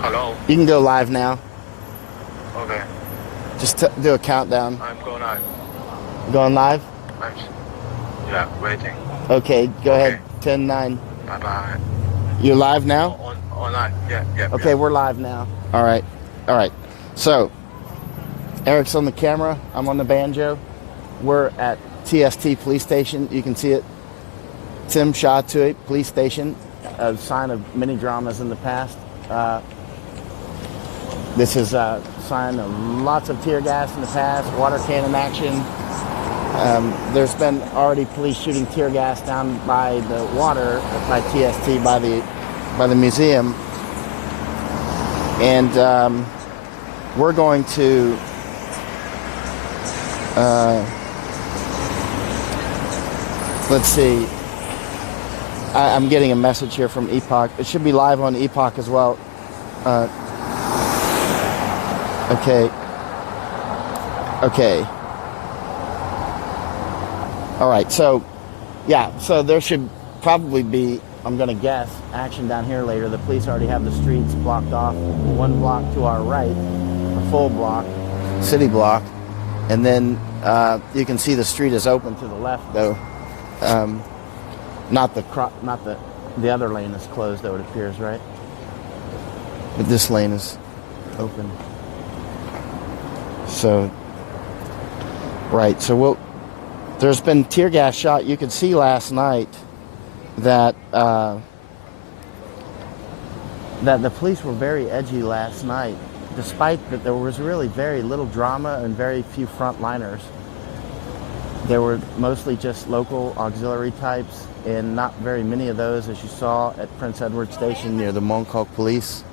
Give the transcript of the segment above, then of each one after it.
Hello. You can go live now. Okay. Just do a countdown. I'm going live. Going live? I'm yeah, waiting. Okay, go ahead. Okay. 10, 9. Bye bye. You're live now? Online. Yeah, yeah, Okay, yeah. we're live now. All right. All right. So, Eric's on the camera. I'm on the banjo. We're at TST Police Station. You can see it. Tim Sha Tui Police Station. A sign of many dramas in the past. This is a sign of lots of tear gas in the past, water cannon action. There's been already police shooting tear gas down by the water, by TST, by the museum. And we're going to let's see. I'm getting a message here from Epoch. It should be live on Epoch as well. Okay. Okay. All right. So, yeah. So there should probably be, I'm going to guess, action down here later. The police already have the streets blocked off. One block to our right, a full block, city block. And then you can see the street is open to the left, though. Not the other lane is closed, though, it appears, right? But this lane is open. So, right. So there's been tear gas shot. You could see last night that that the police were very edgy last night, despite that there was really very little drama and very few frontliners. There were mostly just local auxiliary types, and not very many of those, as you saw at Prince Edward Station near the Mongkok Police.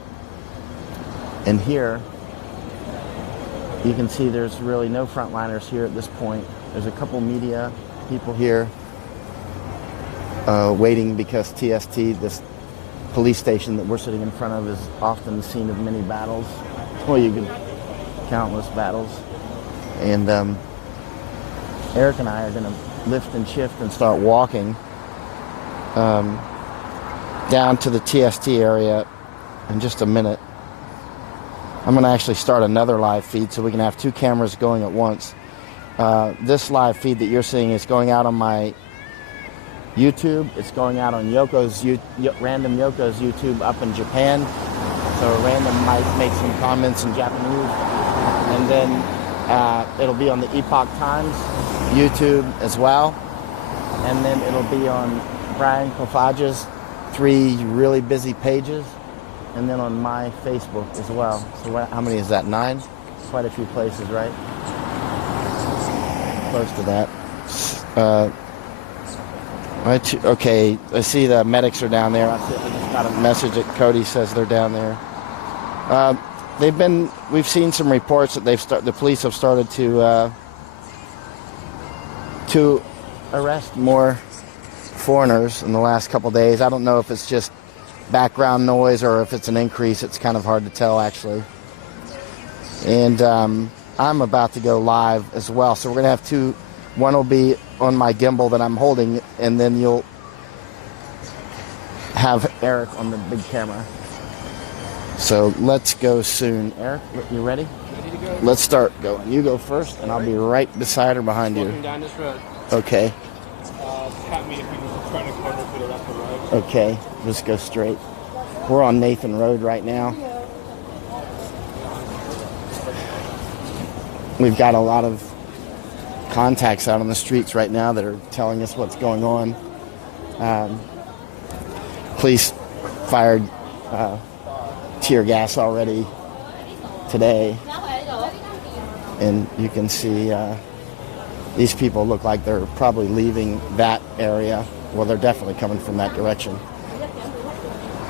And here, you can see there's really no frontliners here at this point. There's a couple media people here waiting because TST, this police station that we're sitting in front of, is often the scene of many battles. Well, you could countless battles. And Eric and I are going to lift and shift and start walking down to the TST area in just a minute. I'm going to actually start another live feed so we can have two cameras going at once. This live feed that you're seeing is going out on my YouTube. It's going out on Random Yoko's YouTube up in Japan. So Random might make some comments in Japanese. And then it'll be on the Epoch Times YouTube as well. And then it'll be on Brian Kofage's 3 really busy pages. And then on my Facebook as well. So how many is that? 9? Quite a few places, right? Close to that. Okay, I see the medics are down there. I just got a message that Cody says they're down there. We've seen some reports that the police have started to arrest more foreigners in the last couple days. I don't know if it's just background noise or if it's an increase. It's kind of hard to tell, actually. And I'm about to go live as well. So we're going to have two. One will be on my gimbal that I'm holding, and then you'll have Eric on the big camera. So let's go soon. Eric, you ready? Ready to go. Let's start going. You go first, and I'll be right beside or behind you. Walking down this road. Okay. Tap me if you're trying to corner to the left or right. Okay, let's go straight. We're on Nathan Road right now. We've got a lot of contacts out on the streets right now that are telling us what's going on. Police fired tear gas already today. And you can see these people look like they're probably leaving that area. Well, they're definitely coming from that direction.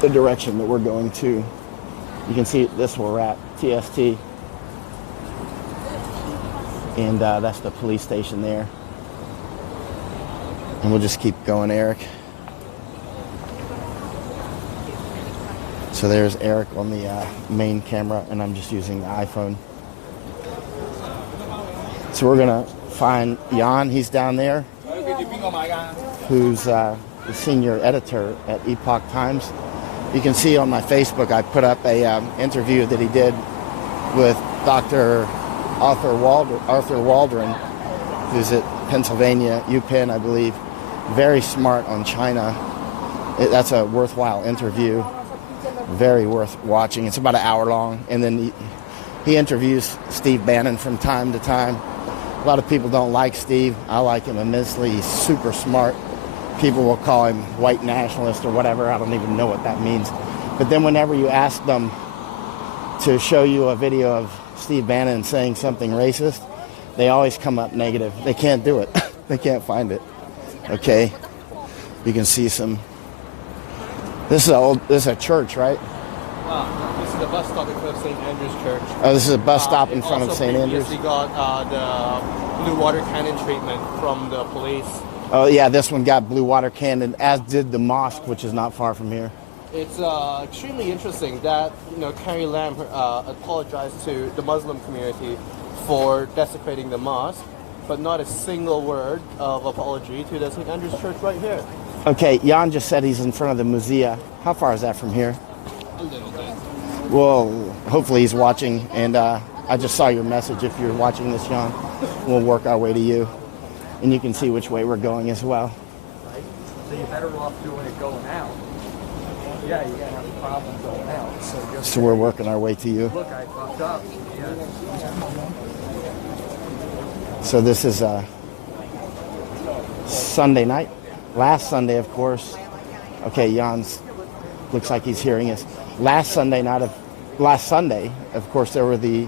The direction that we're going to. You can see this where we're at, TST. And that's the police station there. And we'll just keep going, Eric. So there's Eric on the main camera, and I'm just using the iPhone. So we're going to find Jan, he's down there, who's the senior editor at Epoch Times. You can see on my Facebook, I put up a interview that he did with Dr. Arthur Waldron, who's at Pennsylvania, UPenn, I believe. Very smart on China. That's a worthwhile interview. Very worth watching. It's about an hour long. And then he interviews Steve Bannon from time to time. A lot of people don't like Steve. I like him immensely. He's super smart. People will call him white nationalist or whatever. I don't even know what that means. But then whenever you ask them to show you a video of Steve Bannon saying something racist, they always come up negative. They can't do it. They can't find it. Okay? You can see some... This is a church, right? This is the bus stop in front of St. Andrew's Church. Oh, this is a bus stop in front of St. Andrew's? We got the blue water cannon treatment from the police. Oh, yeah, this one got blue water cannon, as did the mosque, which is not far from here. It's extremely interesting that, Carrie Lam apologized to the Muslim community for desecrating the mosque, but not a single word of apology to the St. Andrew's Church right here. Okay, Jan just said he's in front of the museum. How far is that from here? A little bit. Well, hopefully he's watching, and I just saw your message. If you're watching this, Jan, we'll work our way to you, and you can see which way we're going as well. Right? So you're better off doing it going out. Yeah, you're going to have a problem going out. So we're working our way to you. Look, I fucked up. Yeah. So this is Sunday night. Last Sunday, of course. Okay, Jan's looks like he's hearing us. Last Sunday, of course, there were the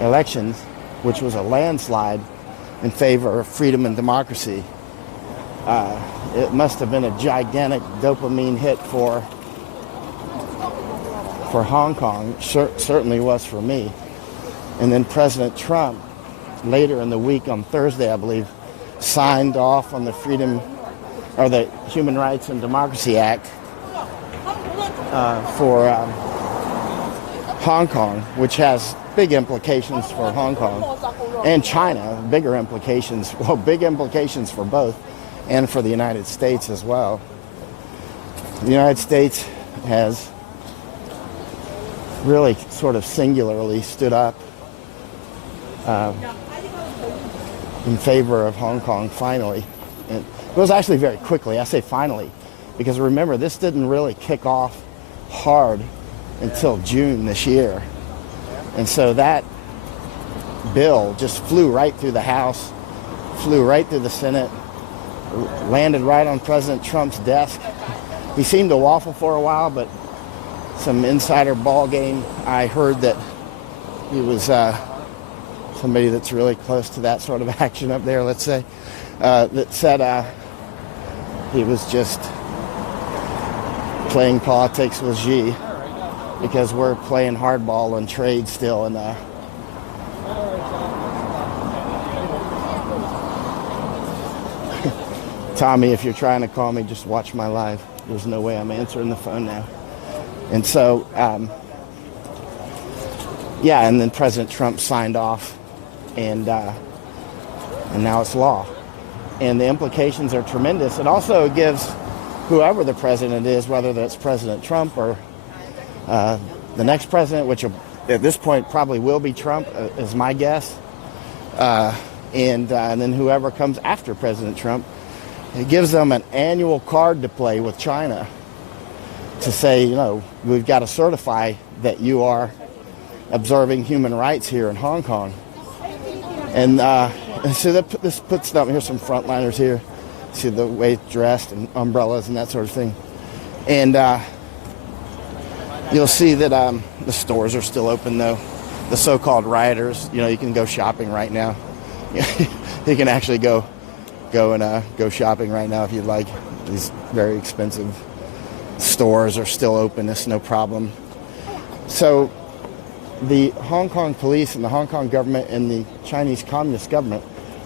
elections, which was a landslide in favor of freedom and democracy. It must have been a gigantic dopamine hit for Hong Kong. Certainly was for me. And then President Trump, later in the week on Thursday, I believe, signed off on the the Human Rights and Democracy Act for Hong Kong, which has big implications for Hong Kong and China, big implications for both, and for the United States as well. The United States has really sort of singularly stood up in favor of Hong Kong finally. And it was actually very quickly. I say finally, because remember, this didn't really kick off hard until June this year. And so that bill just flew right through the House, flew right through the Senate, landed right on President Trump's desk. He seemed to waffle for a while, but some insider ball game, I heard that he was somebody that's really close to that sort of action up there, let's say, that said he was just playing politics with Xi, because we're playing hardball on trade still. And Tommy, if you're trying to call me, just watch my live. There's no way I'm answering the phone now. And so, yeah, and then President Trump signed off, and now it's law. And the implications are tremendous. It also gives whoever the president is, whether that's President Trump or the next president, which at this point probably will be Trump, is my guess, and then whoever comes after President Trump, it gives them an annual card to play with China to say, we've got to certify that you are observing human rights here in Hong Kong. And so this puts them, here's some frontliners here. See the way it's dressed and umbrellas and that sort of thing. And you'll see that the stores are still open, though. The so-called rioters, you can go shopping right now. You can actually go shopping right now if you'd like. These very expensive stores are still open. It's no problem. So the Hong Kong police and the Hong Kong government and the Chinese Communist government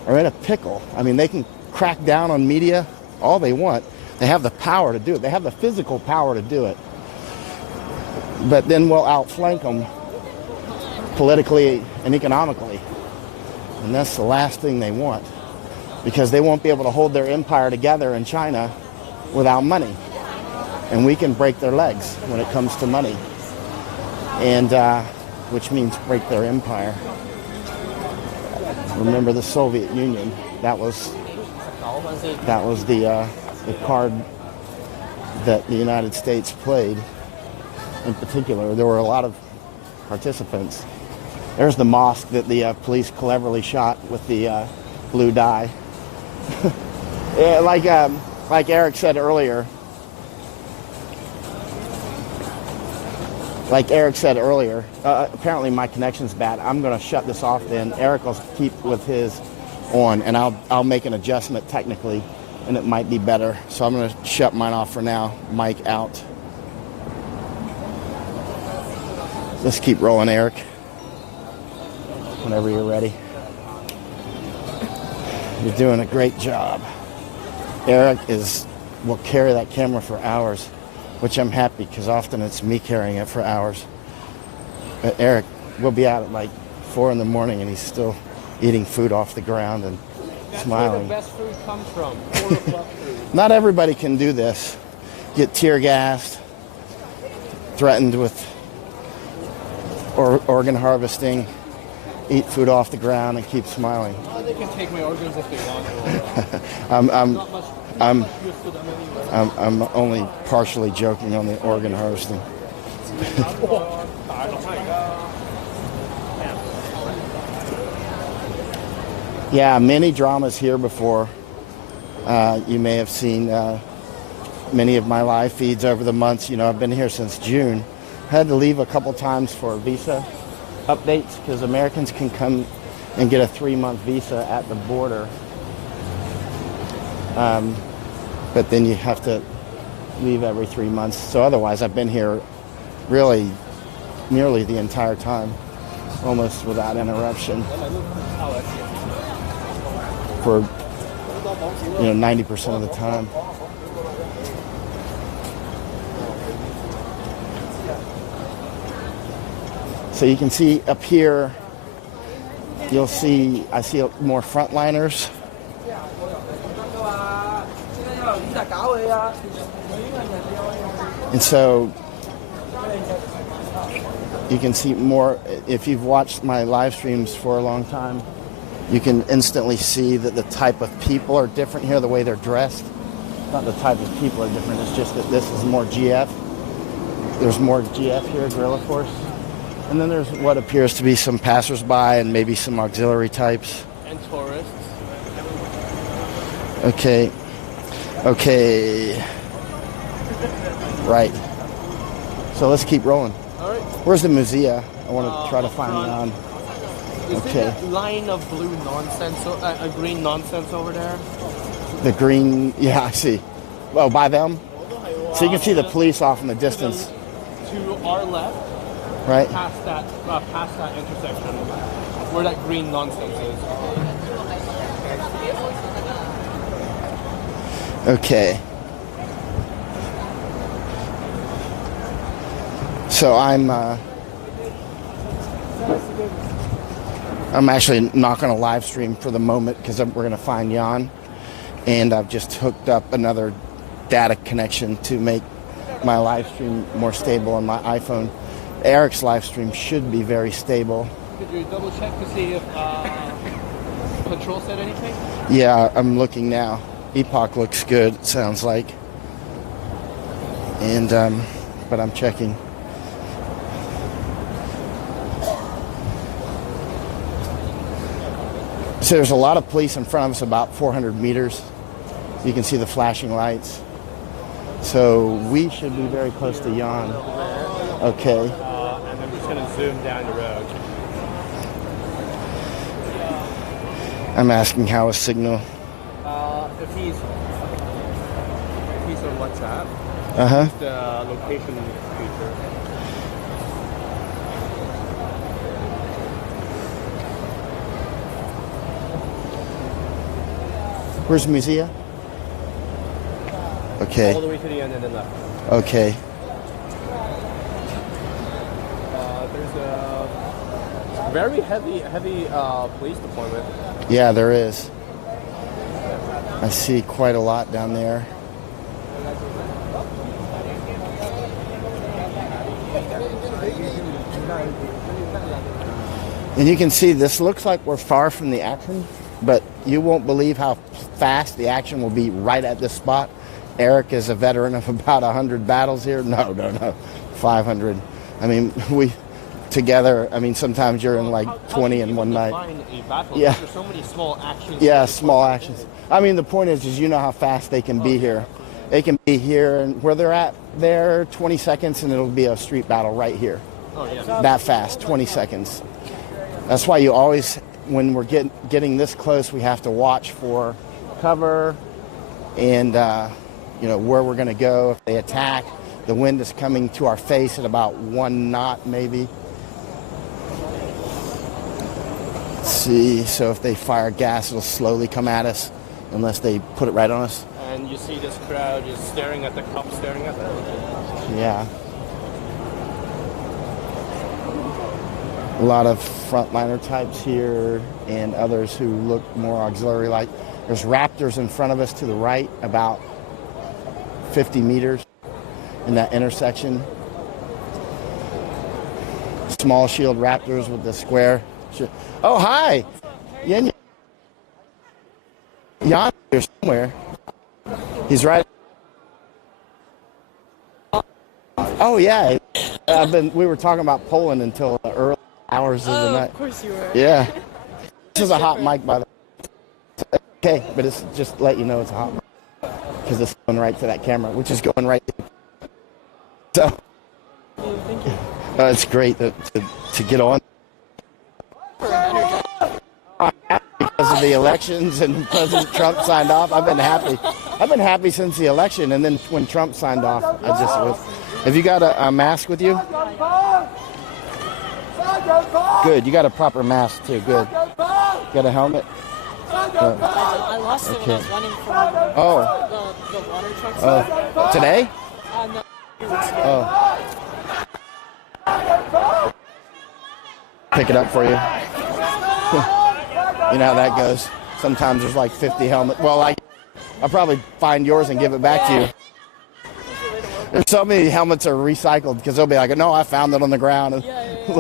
are in a pickle. I mean, they can crack down on media all they want. They have the power to do it. They have the physical power to do it. But then we'll outflank them politically and economically. And that's the last thing they want, because they won't be able to hold their empire together in China without money. and we can break their legs when it comes to money, and which means break their empire. Remember the Soviet Union? That was the card that the United States played. In particular, there were a lot of participants. There's the mosque that the police cleverly shot with the blue dye. Yeah, like Eric said earlier. Apparently my connection's bad. I'm going to shut this off then. Eric will keep with his on, and I'll make an adjustment technically, and it might be better. So I'm going to shut mine off for now. Mic out. Let's keep rolling, Eric. Whenever you're ready. You're doing a great job. Eric will carry that camera for hours, which I'm happy because often it's me carrying it for hours. But Eric will be out at like 4 in the morning and he's still eating food off the ground and smiling. That's where the best food comes from. 4 o'clock food. Not everybody can do this. Get tear gassed, threatened with organ harvesting, eat food off the ground, and keep smiling. Oh, they can take my organs if they want. I'm only partially joking on the organ harvesting. Yeah, many dramas here before. You may have seen many of my live feeds over the months. You know, I've been here since June. Had to leave a couple times for visa updates because Americans can come and get a 3-month visa at the border. But then you have to leave every 3 months. So otherwise, I've been here really nearly the entire time, almost without interruption. For 90% of the time. So you can see up here, I see more frontliners. And so you can see more. If you've watched my live streams for a long time, you can instantly see that the type of people are different here, the way they're dressed. Not the type of people are different, it's just that this is more GF. There's more GF here, guerrilla force. And then there's what appears to be some passersby and maybe some auxiliary types. And tourists. Okay. Right. So let's keep rolling. All right. Where's the museum? I want to try to find Jan. Is Okay. there that line of blue nonsense, green nonsense over there? The green, yeah, I see. Well, by them? So you can see the police off in the distance. To our left, Right? past that intersection, where that green nonsense is. Okay. So I'm actually not going to live stream for the moment because we're going to find Jan, and I've just hooked up another data connection to make my live stream more stable on my iPhone. Eric's live stream should be very stable. Did you double check to see if Control said anything? Yeah, I'm looking now. Epoch looks good, it sounds like. And but I'm checking. So there's a lot of police in front of us, about 400 meters. You can see the flashing lights. So we should be very close to Jan. Okay. And I'm just going to zoom down the road. I'm asking how is signal. If he's on WhatsApp, Uh-huh. the location feature. Where's Musia? Okay. All the way to the end and then left. Okay. There's a very heavy police deployment. Yeah, there is. I see quite a lot down there. And you can see this looks like we're far from the action, but you won't believe how fast the action will be right at this spot. Eric is a veteran of about 100 battles here. No, 500. I mean, we together, I mean, sometimes you're in like 20 in one night. Yeah. There's so many small actions. Yeah, small actions. I mean, the point is you know how fast they can be here. They can be here and where they're at there, 20 seconds, and it'll be a street battle right here. Oh, yeah. That fast, 20 seconds. That's why you always, when we're getting this close, we have to watch for cover and, where we're going to go. If they attack, the wind is coming to our face at about 1 knot, maybe. Let's see, so if they fire gas, it'll slowly come at us unless they put it right on us. And you see this crowd is staring at the cops, staring at them. Yeah. A lot of frontliner types here and others who look more auxiliary-like. There's Raptors in front of us to the right, about 50 meters in that intersection. Small shield Raptors with the square. Oh, hi! Yen here somewhere. He's right. Oh, yeah. We were talking about Poland until the early hours of the night. Of course you were. Yeah. This is a hot mic, by the way. Okay, but it's just to let you know it's a hot mic. Because it's going right to that camera, which is going right. So, Thank you. it's great to get on. Because of the elections and President Trump signed off, I've been happy. I've been happy since the election, and then when Trump signed off, I just was. Have you got a mask with you? Good. You got a proper mask too. Good. Got a helmet? I lost it when I was running from the water trucks. Oh. Today? No, 2 weeks ago. Oh. Pick it up for you. You know how that goes. Sometimes there's like 50 helmets. Well, I'll probably find yours and give it back to you. There's so many helmets are recycled because they'll be like, no, I found it on the ground. And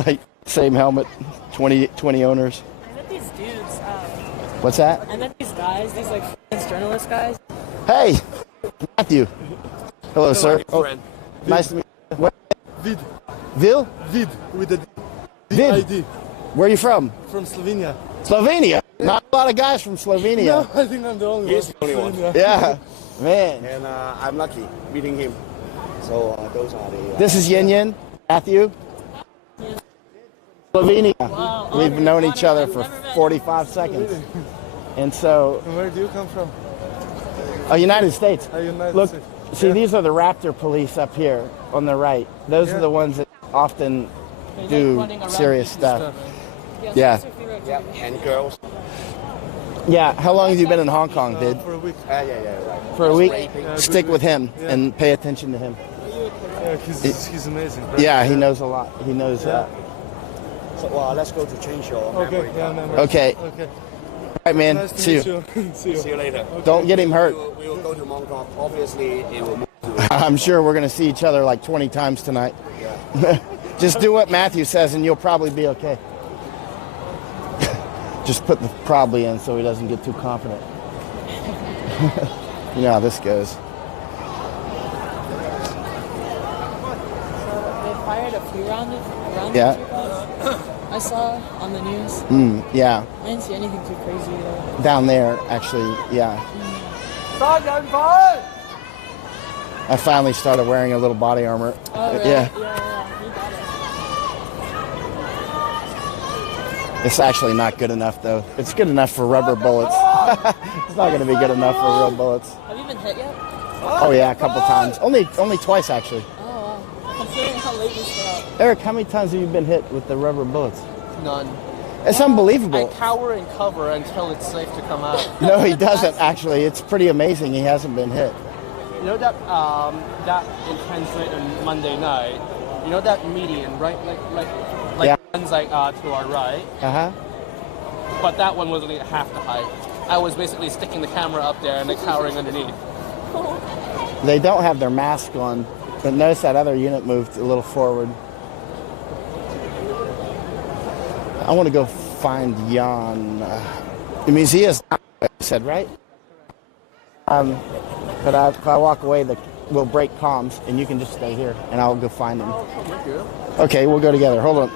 like, same helmet, 20 owners. I met these dudes. What's that? I met these guys, these like freelance journalist guys. Hey, Matthew. Hello, sir. Oh, nice to meet you. What? Vid. Vil? Vid. With the Vid. ID. Where are you from? From Slovenia. Slovenia. Not a lot of guys from Slovenia. No, I think I'm the only one. the only one. Yeah, man. And I'm lucky meeting him. So those are the... This is Yin Yin, Matthew. Slovenia. Wow. We've known each other for 45 seconds. And so... And where do you come from? United States. United Look, States. see, these are the Raptor police up here on the right. Those are the ones that often do serious stuff. Yeah. Yeah, and girls. Yeah, how long have you been in Hong Kong, Vid? For a week. Right. For a week? Good Stick with week. him and pay attention to him. Yeah, he's amazing. Yeah, he knows a lot. He knows that. So let's go to change your Okay, memory. yeah, memory. Okay. Okay. All right, man. Nice to See meet you. you. See you. See you later. Don't get him hurt. We will go to Hong Kong. Obviously, it will move to... I'm sure we're going to see each other like 20 times tonight. Just do what Matthew says and you'll probably be okay. Just put the probably in so he doesn't get too confident. You know how this goes. So they fired a few rounds around Yeah. you guys. I saw on the news. Yeah. I didn't see anything too crazy though. Down there, actually, yeah. I finally started wearing a little body armor. Oh, really? Yeah. You got it. It's actually not good enough, though. It's good enough for rubber bullets. It's not going to be good enough for real bullets. Have you been hit yet? Oh, yeah, a couple times. Only twice, actually. Oh, wow. Considering how late we start. Eric, how many times have you been hit with the rubber bullets? None. It's I unbelievable. cower and cover until it's safe to come out. No, he doesn't, actually. It's pretty amazing he hasn't been hit. You know that in translate on Monday night. You know that median, right? Like Yeah. one's like to our right, Uh-huh. but that one was only half the height. I was basically sticking the camera up there and then cowering underneath. They don't have their mask on, but notice that other unit moved a little forward. I want to go find Jan. The museum is not, you said, right? But if I walk away, we'll break comms, and you can just stay here, and I'll go find him. Okay, we'll go together. Hold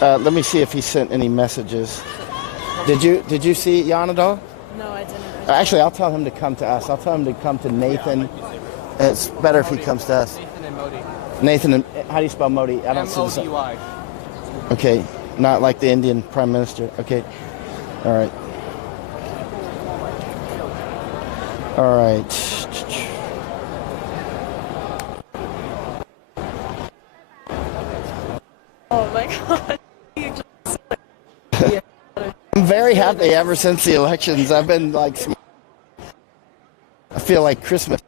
on. Let me see if he sent any messages. Did you see Jan at all? No, I didn't. Actually, I'll tell him to come to us. I'll tell him to come to Nathan. It's better if he comes to us. Nathan and Modi. Nathan, and how do you spell Modi? I don't see this. M-O-D-Y. Okay, not like the Indian Prime Minister. Okay, all right. All right. Oh my god. I'm very happy ever since the elections. I've been like, I feel like Christmas.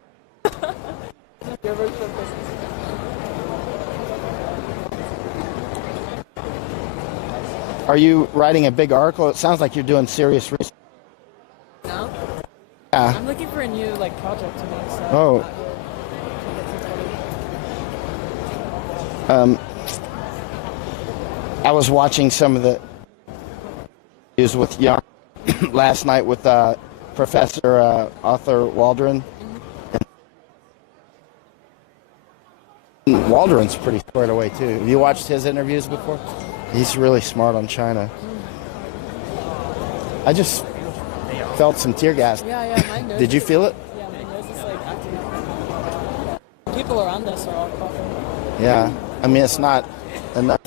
Are you writing a big article? It sounds like you're doing serious research. No? Yeah. I'm looking for a new project to make. So Oh. I was watching some of the interviews with Young last night with Professor Arthur Waldron. And Waldron's pretty squared away too. Have you watched his interviews before? He's really smart on China. I just felt some tear gas. Yeah, my nose. Did you feel it? Yeah, my nose is like acting up. People around us are all coughing. Yeah. I mean, it's not enough.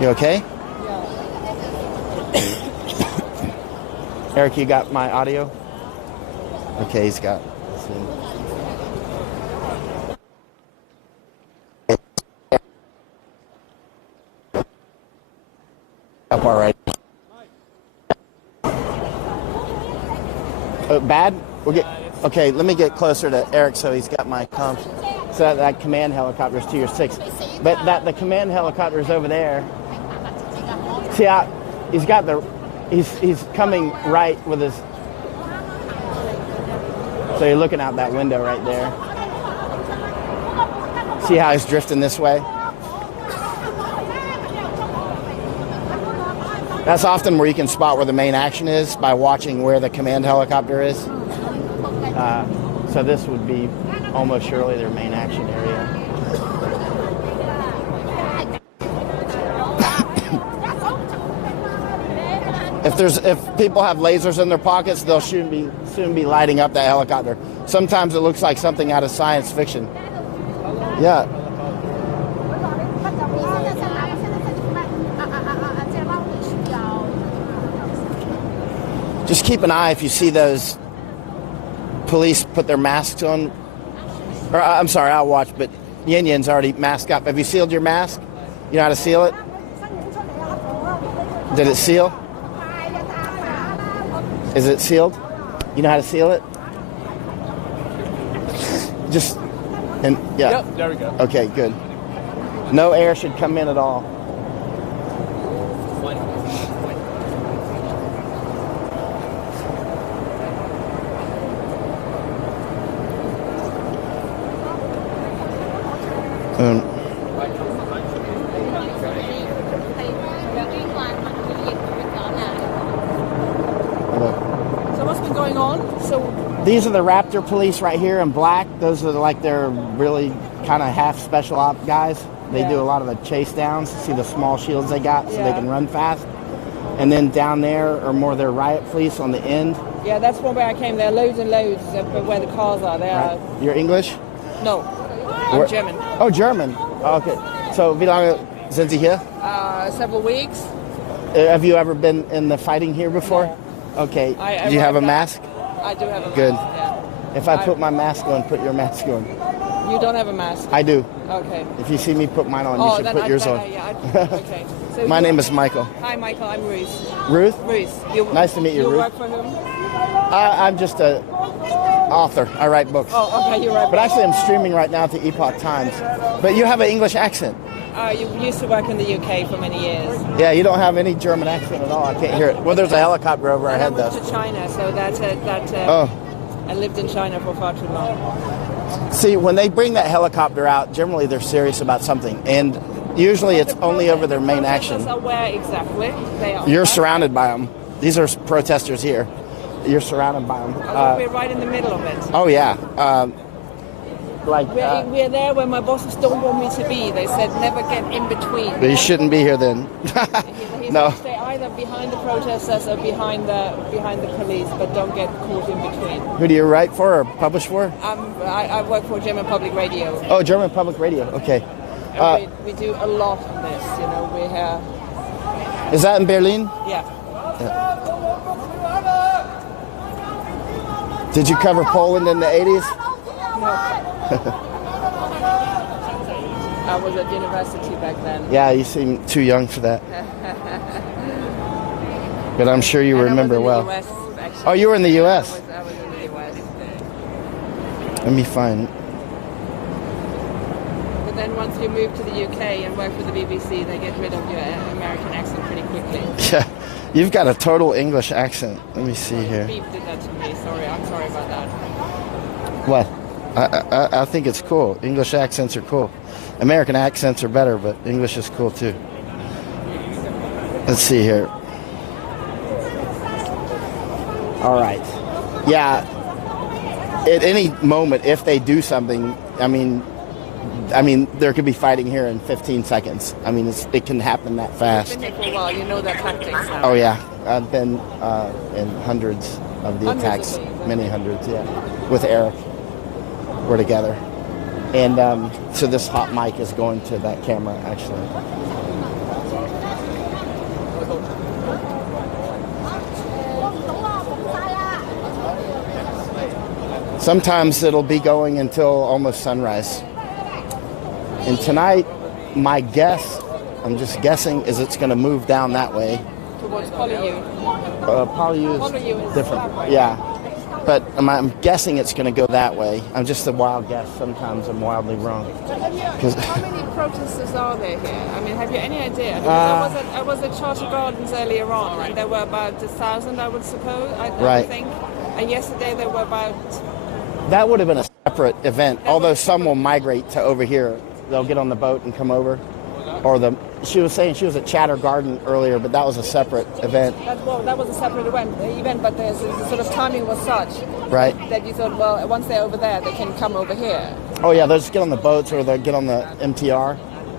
You okay? Eric, you got my audio? Okay, he's got. Up all right. Bad? Okay, let me get closer to Eric so he's got my comms. So that command helicopter is to your 6. But the command helicopter is over there. See how he's got he's coming right with his. So you're looking out that window right there. See how he's drifting this way? That's often where you can spot where the main action is by watching where the command helicopter is. So this would be almost surely their main action area. If people have lasers in their pockets, they'll soon be lighting up that helicopter. Sometimes it looks like something out of science fiction. Yeah. Just keep an eye if you see those police put their masks on. Or I'm sorry, I'll watch, but Yin Yin's already masked up. Have you sealed your mask? You know how to seal it? Did it seal? Is it sealed? You know how to seal it? Just, and yeah. Yep, there we go. Okay, good. No air should come in at all. So what's been going on? So These are the Raptor police right here in black. Those are like their really kind of half special op guys. They do a lot of the chase downs. See the small shields they got so they can run fast. And then down there are more their riot police on the end. yeah, that's one where I came. There are loads and loads of where the cars are. There Right. You're English? no, I'm German. Oh, German. Oh, okay. So wie lange sind Sie hier? Several weeks. Have you ever been in the fighting here before? Okay. Do you have a mask? I do have a Good. mask. Yeah. If I put my mask on, put your mask on. You don't have a mask. I do. Okay. If you see me put mine on, you should then put yours on. Okay. So My name is Michael. Hi, Michael. I'm Ruth. Ruth? Ruth. Nice to meet you, You Ruth. work for whom? I'm just a author. I write books. Oh, okay. You work. But actually, I'm streaming right now at the Epoch Times. But you have an English accent. You used to work in the UK for many years. Yeah, you don't have any German accent at all. I can't hear it. Well, there's a helicopter over our And I head, moved though. to China, so Oh. I lived in China for far too long. See, when they bring that helicopter out, generally they're serious about something. And usually it's only over their main action. Protesters are where exactly? They are. You're surrounded by them. These are protesters here. You're surrounded by them. We're right in the middle of it. Oh, yeah. We're there where my bosses don't want me to be. They said never get in between. But you shouldn't be here then. He No. said stay either behind the protesters or behind the police, but don't get caught in between. Who do you write for or publish for? I work for German Public Radio. Oh, German Public Radio. Okay. And we do a lot of this. You know, we have. Is that in Berlin? Yeah. Did you cover Poland in the 80s? No. I was at university back then. Yeah, you seem too young for that. But I'm sure you remember well. US, actually. Oh, you were in the U.S.? I was in the US. Let me find. But then once you move to the UK and work for the BBC, they get rid of your American accent pretty quickly. Yeah, you've got a total English accent. Let me see here. Beep did that to me. Sorry, I'm sorry about that. What? I think it's cool. English accents are cool. American accents are better, but English is cool too. Let's see here. All right. Yeah. At any moment, if they do something, I mean, there could be fighting here in 15 seconds. I mean, it can happen that fast. You've been here for a while. You know their tactics now. Oh yeah, I've been in hundreds of the Hundreds attacks, of these, many hundreds. Yeah, with Eric, we're together, and so this hot mic is going to that camera actually. Sometimes it'll be going until almost sunrise. And tonight, my guess, I'm just guessing, is it's going to move down that way. Towards Polyou. Polyou is different. Yeah. But I'm guessing it's going to go that way. I'm just a wild guess. Sometimes I'm wildly wrong. How many protesters are there here? I mean, have you any idea? Because I was at Charter Gardens earlier on, and there were about 1,000, I would suppose, I Right. think. And yesterday there were about... That would have been a separate event, although some will migrate to over here. They'll get on the boat and come over. She was saying she was at Chatter Garden earlier, but that was a separate event. That was a separate event, but the sort of timing was such Right. that you thought, well, once they're over there, they can come over here. Oh yeah, they'll just get on the boats or they'll get on the MTR.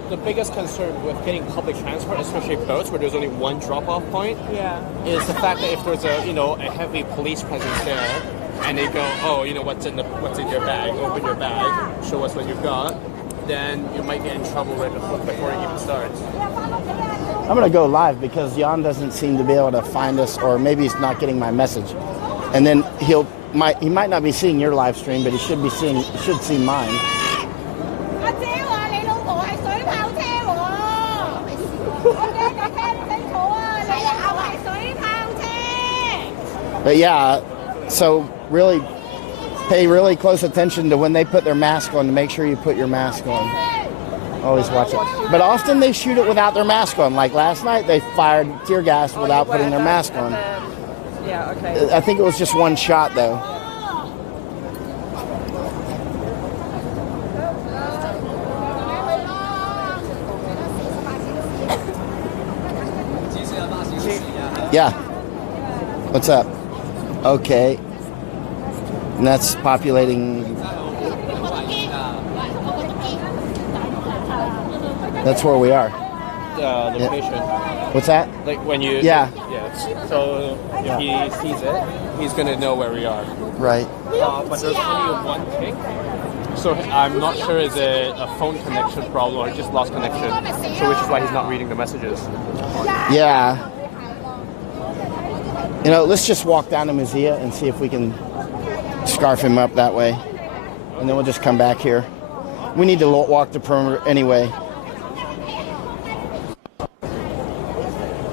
The biggest concern with getting public transport, especially boats where there's only one drop-off point, is the fact that if there's a heavy police presence there, and they go, oh, what's in your bag? Open your bag, show us what you've got. Then you might get in trouble right before it even starts. I'm going to go live because Jan doesn't seem to be able to find us, or maybe he's not getting my message. And then he might not be seeing your live stream, but he should see mine. But yeah, so really pay really close attention to when they put their mask on to make sure you put your mask on. Always watch it. But often they shoot it without their mask on. Like last night, they fired tear gas without putting their mask on. Yeah, okay. I think it was just one shot, though. Yeah. What's up? Okay. And that's populating. That's where we are. Location. What's that? Like when you... Yeah. So if he sees it, he's going to know where we are. Right. But there's only one tick. So I'm not sure is it a phone connection problem or just lost connection. So which is why he's not reading the messages. Yeah. Let's just walk down to Musea and see if we can scarf him up that way. And then we'll just come back here. We need to walk the perimeter anyway.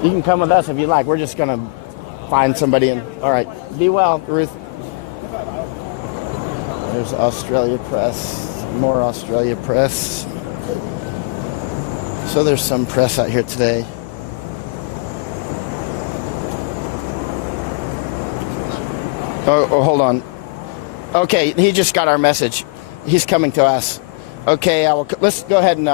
You can come with us if you like. We're just going to find somebody. All right. Be well, Ruth. There's Australia Press. More Australia Press. So there's some press out here today. Oh, hold on. Okay, he just got our message. He's coming to us. Okay, let's go ahead and.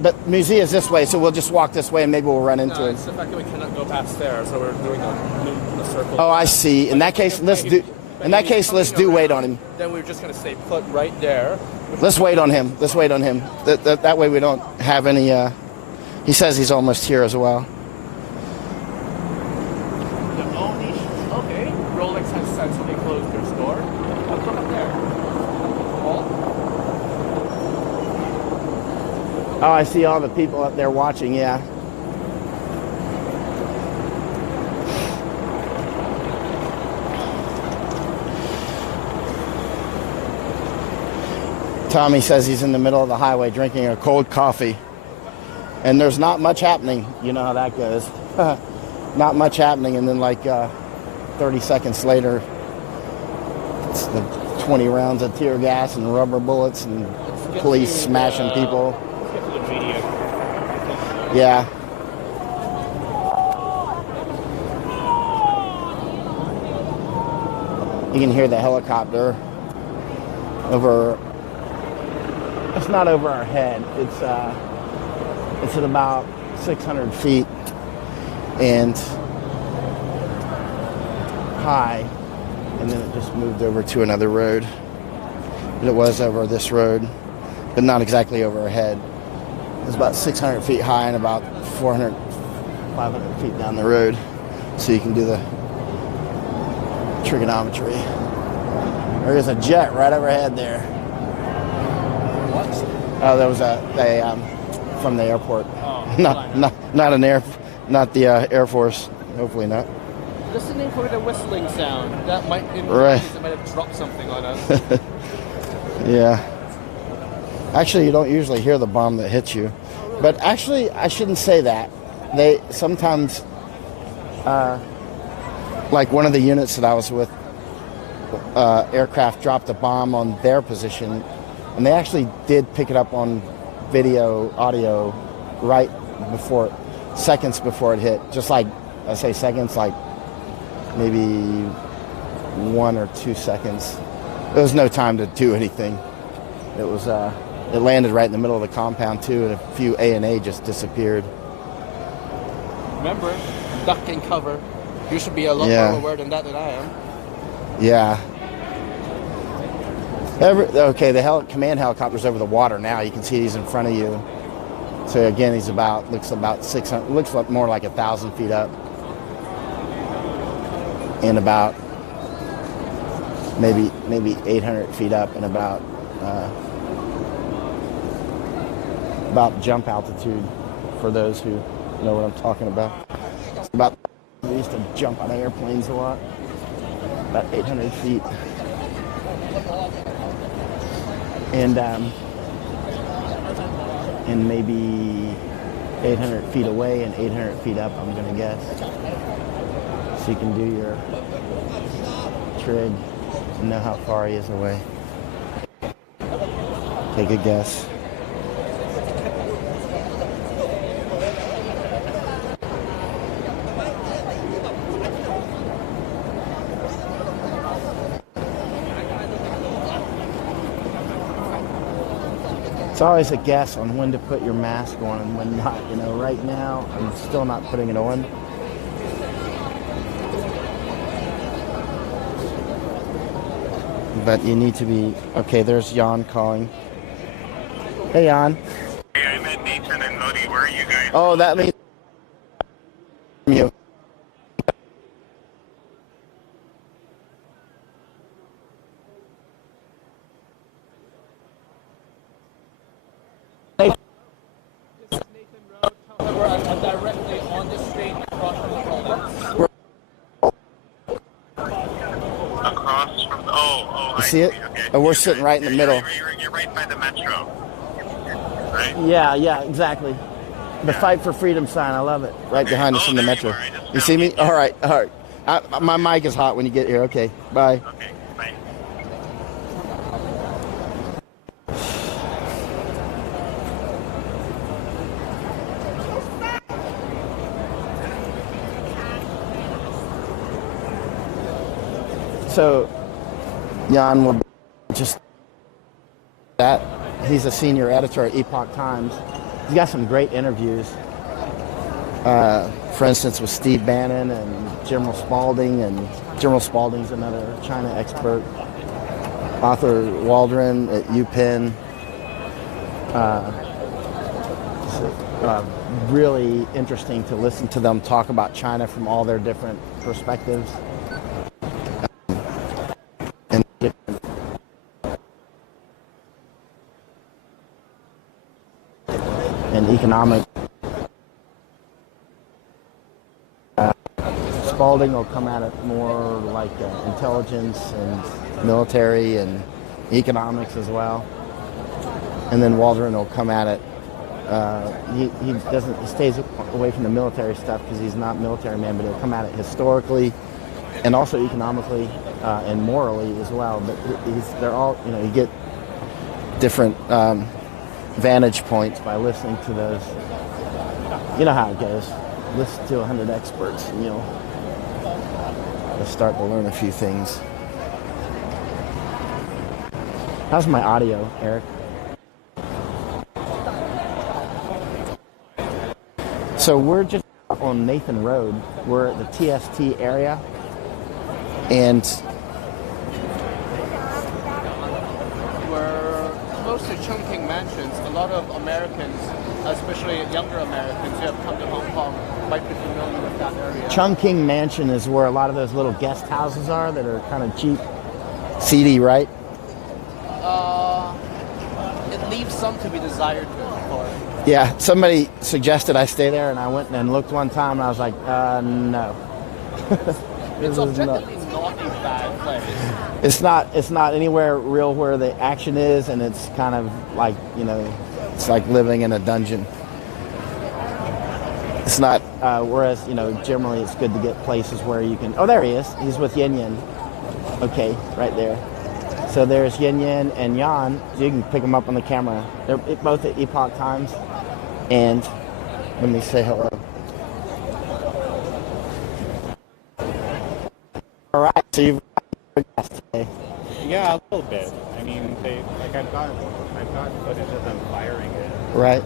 But museum is this way, so we'll just walk this way and maybe we'll run into him. It's the fact that we cannot go past there, so we're doing the circle. Oh, I see. In that case, let's do. In that case, let's do wait on him. Then we're just going to stay put right there. Let's wait on him. Let's wait on him. That way we don't have any. He says he's almost here as well. Okay. Rolex has successfully closed their store. Look up there. Oh, I see all the people up there watching. Yeah. Tommy says he's in the middle of the highway drinking a cold coffee. And there's not much happening. You know how that goes. Not much happening. And then like 30 seconds later, it's the 20 rounds of tear gas and rubber bullets and police smashing people. Let's get to the video. Yeah. You can hear the helicopter over. It's not over our head. It's at about 600 feet and high, and then it just moved over to another road. But it was over this road, but not exactly over our head. It's about 600 feet high and about 400, 500 feet down the road. So you can do the trigonometry. There is a jet right overhead there. What? Oh, there was from the airport. Oh, not the Air Force. Hopefully not. Listening for the whistling sound. That might Right. It might have dropped something on us. Yeah. Actually, you don't usually hear the bomb that hits you. But actually, I shouldn't say that. They sometimes, like one of the units that I was with, aircraft dropped a bomb on their position, and they actually did pick it up on video, audio, right before, seconds before it hit. Just like, I say seconds, like maybe 1 or 2 seconds. There was no time to do anything. It was, it landed right in the middle of the compound too, and a few A&A just disappeared. Remember, duck and cover. You should be a lot more aware than I am. Yeah. Okay, the command helicopter's over the water now. You can see he's in front of you. So again, looks about 600, looks like more like 1,000 feet up. And about maybe 800 feet up, and about jump altitude for those who know what I'm talking about. It's about, we used to jump on airplanes a lot. About 800 feet. And maybe 800 feet away and 800 feet up, I'm gonna guess. So you can do your trig and know how far he is away. Take a guess. It's always a guess on when to put your mask on and when not. You know, right now, I'm still not putting it on. But you need to be... Okay, there's Jan calling. Hey, Jan. Hey, I met Nathan and Lodi. Where are you guys? Oh, that means... you. I'm directly on the street across from the columnist. Across from the... Oh, You I see it? Okay. Oh, we're sitting right in the middle. You're right by the metro. Right? Yeah, exactly. The Fight for Freedom sign, I love it. Right behind us in the there metro. you are. I just You see found me? you. All right. My mic is hot when you get here. Okay, bye. Okay, bye. So Jan will just that. He's a senior editor at Epoch Times. He's got some great interviews. For instance, with Steve Bannon and General Spalding, and General Spalding's another China expert. Arthur Waldron at UPenn. Really interesting to listen to them talk about China from all their different perspectives. And economic. Spalding will come at it more like intelligence and military and economics as well. And then Waldron will come at it. He stays away from the military stuff because he's not a military man, but he'll come at it historically and also economically and morally as well. But they're all, you get different vantage points by listening to those. You know how it goes. Listen to 100 experts and you'll start to learn a few things. How's my audio, Eric? So we're just on Nathan Road. We're at the TST area, and We're close to Chungking Mansions. A lot of Americans, especially younger Americans who have come to Hong Kong, might be familiar with that area. Chungking Mansion is where a lot of those little guest houses are that are kind of cheap, seedy, right? It leaves some to be desired for. Yeah, somebody suggested I stay there, and I went and looked one time, and I was like, no. It's objectively not a bad place. It's not anywhere real where the action is, and it's kind of like, it's like living in a dungeon. It's not, whereas, generally it's good to get places where you can, oh, there he is. He's with Yin Yin. Okay, right there. So there's Yin Yin and Jan. You can pick them up on the camera. They're both at Epoch Times. And let me say hello. All right, so you've got a guest today. Yeah, a little bit. I mean, I've got footage of them firing it. Right.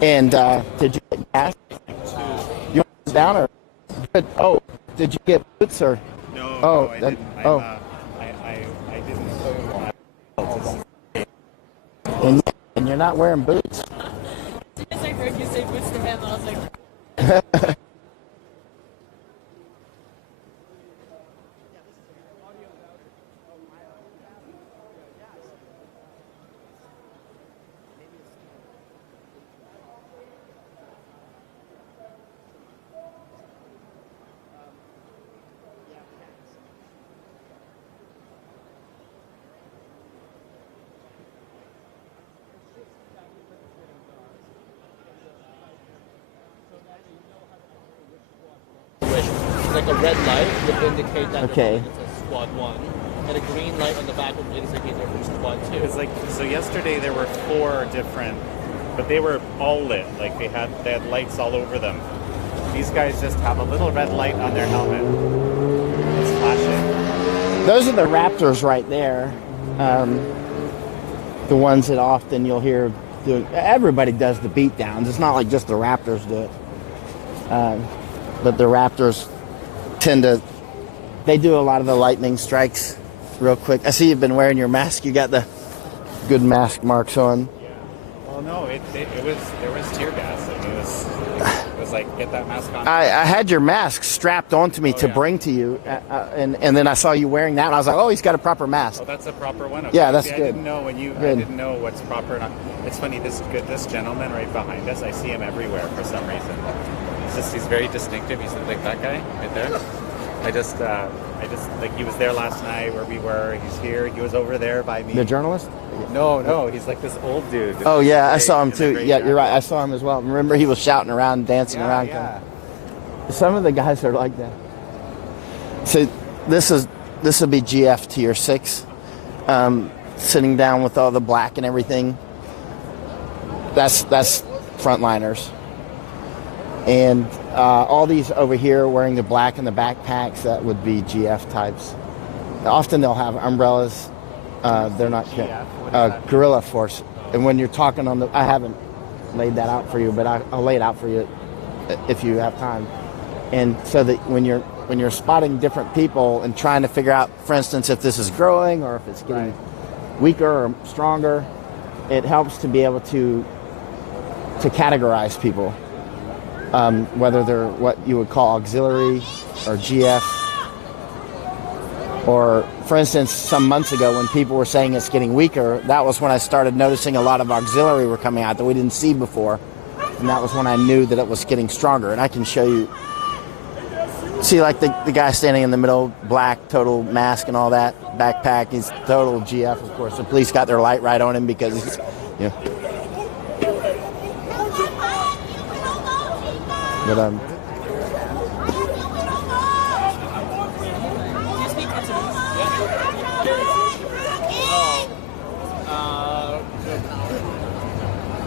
And did you get gas? You went down or? Good. Oh, did you get boots or? No, I didn't. I didn't. And you're not wearing boots. I heard you say boots to him, and I was like... Like a red light would indicate that Okay. it's a squad 1, and a green light on the back would indicate they're from squad 2. It's like, so yesterday there were 4 different, but they were all lit. Like they had lights all over them. These guys just have a little red light on their helmet. It's flashing. Those are the Raptors right there. The ones that often you'll hear doing. Everybody does the beatdowns. It's not like just the Raptors do it. But the Raptors they do a lot of the lightning strikes real quick. I see you've been wearing your mask. You got the good mask marks on. Yeah. Well, no, there was tear gas. I mean, it was like, get that mask on. I had your mask strapped onto me to bring to you, and then I saw you wearing that, and I was like, oh, he's got a proper mask. Oh, that's a proper one. Okay. Yeah, that's See, good. I didn't know I didn't know what's proper. And it's funny. This gentleman right behind us. I see him everywhere for some reason. He's very distinctive. He's like that guy right there. I just like, he was there last night where we were. He's here. He was over there by me. The journalist? No. He's like this old dude. Oh yeah, I saw him too. Yeah, you're right. I saw him as well. Remember, he was shouting around, dancing around. Yeah. Some of the guys are like that. So this will be GF Tier 6, sitting down with all the black and everything. That's frontliners. And all these over here wearing the black and the backpacks, that would be GF types. Often they'll have umbrellas. They're not guerrilla force. And when you're talking on the, I haven't laid that out for you, but I'll lay it out for you if you have time. And so that when you're spotting different people and trying to figure out, for instance, if this is growing or if it's getting weaker or stronger, it helps to be able to categorize people, whether they're what you would call auxiliary or GF. Or, for instance, some months ago when people were saying it's getting weaker, that was when I started noticing a lot of auxiliary were coming out that we didn't see before. And that was when I knew that it was getting stronger. And I can show you. See, like the guy standing in the middle, black, total mask and all that, backpack, he's total GF, of course. The police got their light right on him because he's, you know. But,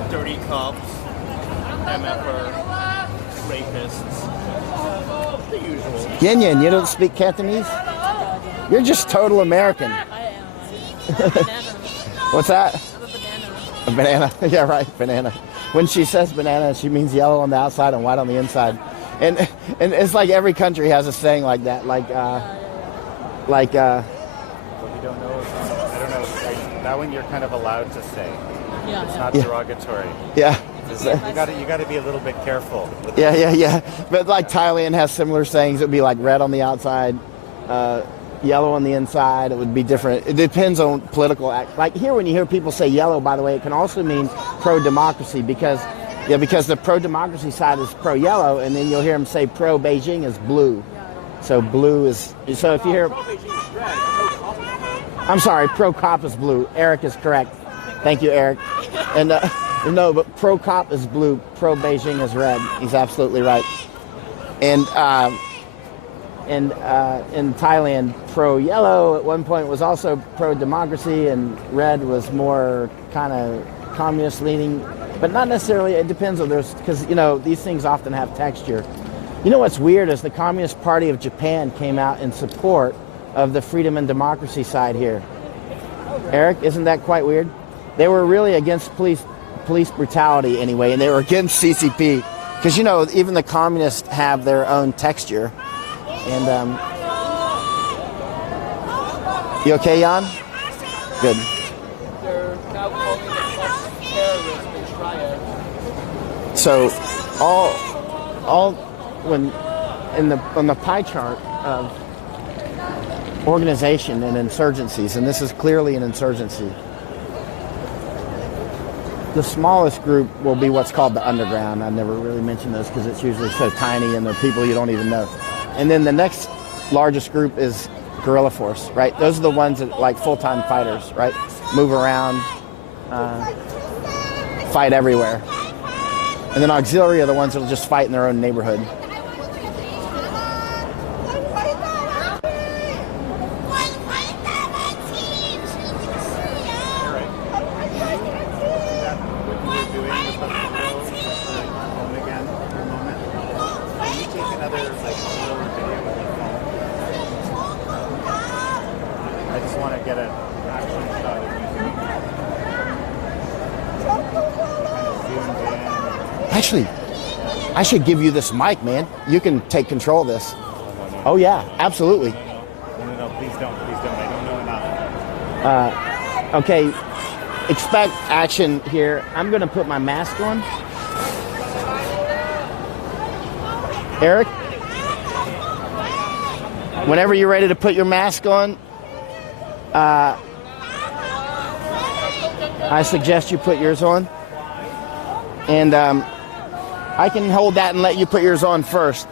dirty cops, MFR, rapists, the usual. Genyan, you don't speak Cantonese? You're just total American. What's that? A banana. Yeah, right, banana. When she says banana, she means yellow on the outside and white on the inside. And it's like every country has a saying like that. What we don't know is, I don't know, that one you're kind of allowed to say. Yeah. It's not derogatory. Yeah. You got to be a little bit careful. With Yeah. But like Thailand has similar sayings. It would be like red on the outside, yellow on the inside. It would be different. It depends on political act. Like here, when you hear people say yellow, by the way, it can also mean pro-democracy because the pro-democracy side is pro-yellow, and then you'll hear them say pro-Beijing is blue. So blue is, so if you hear, I'm sorry, pro-cop is blue. Eric is correct. Thank you, Eric. And no, but pro-cop is blue, pro-Beijing is red. He's absolutely right. And in Thailand, pro-yellow at one point was also pro-democracy, and red was more kind of communist-leaning, but not necessarily. It depends on because these things often have texture. You know what's weird is the Communist Party of Japan came out in support of the freedom and democracy side here. Eric, isn't that quite weird? They were really against police brutality anyway, and they were against CCP because even the communists have their own texture. And you okay, Jan? Good. They're now calling themselves terrorists and triad. So all when on the pie chart of organization and insurgencies, and this is clearly an insurgency, the smallest group will be what's called the underground. I never really mention those because it's usually so tiny and they're people you don't even know. And then the next largest group is guerrilla force, right? Those are the ones that like full-time fighters, right? Move around, fight everywhere. And then auxiliary are the ones that will just fight in their own neighborhood. Actually, I should give you this mic, man. You can take control of this. Oh, yeah, absolutely. No, please don't. I don't know enough. Okay, expect action here. I'm going to put my mask on. Eric, whenever you're ready to put your mask on, I suggest you put yours on. And I can hold that and let you put yours on first.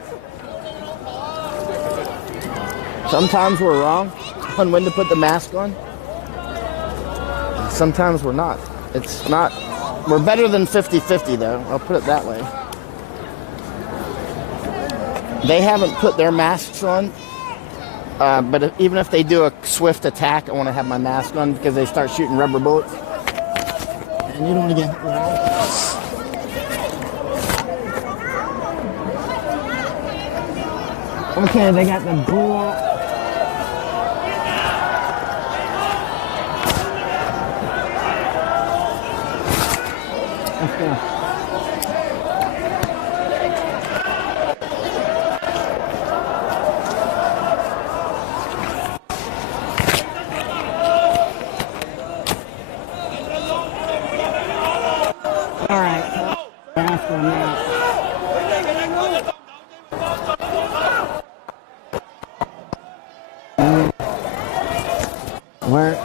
Sometimes we're wrong on when to put the mask on. Sometimes we're not. It's not. We're better than 50-50 though. I'll put it that way. They haven't put their masks on. But even if they do a swift attack, I want to have my mask on because they start shooting rubber bullets. And you don't want to get... Okay, they got the blue. Let's go. All right. Fast on that. Where?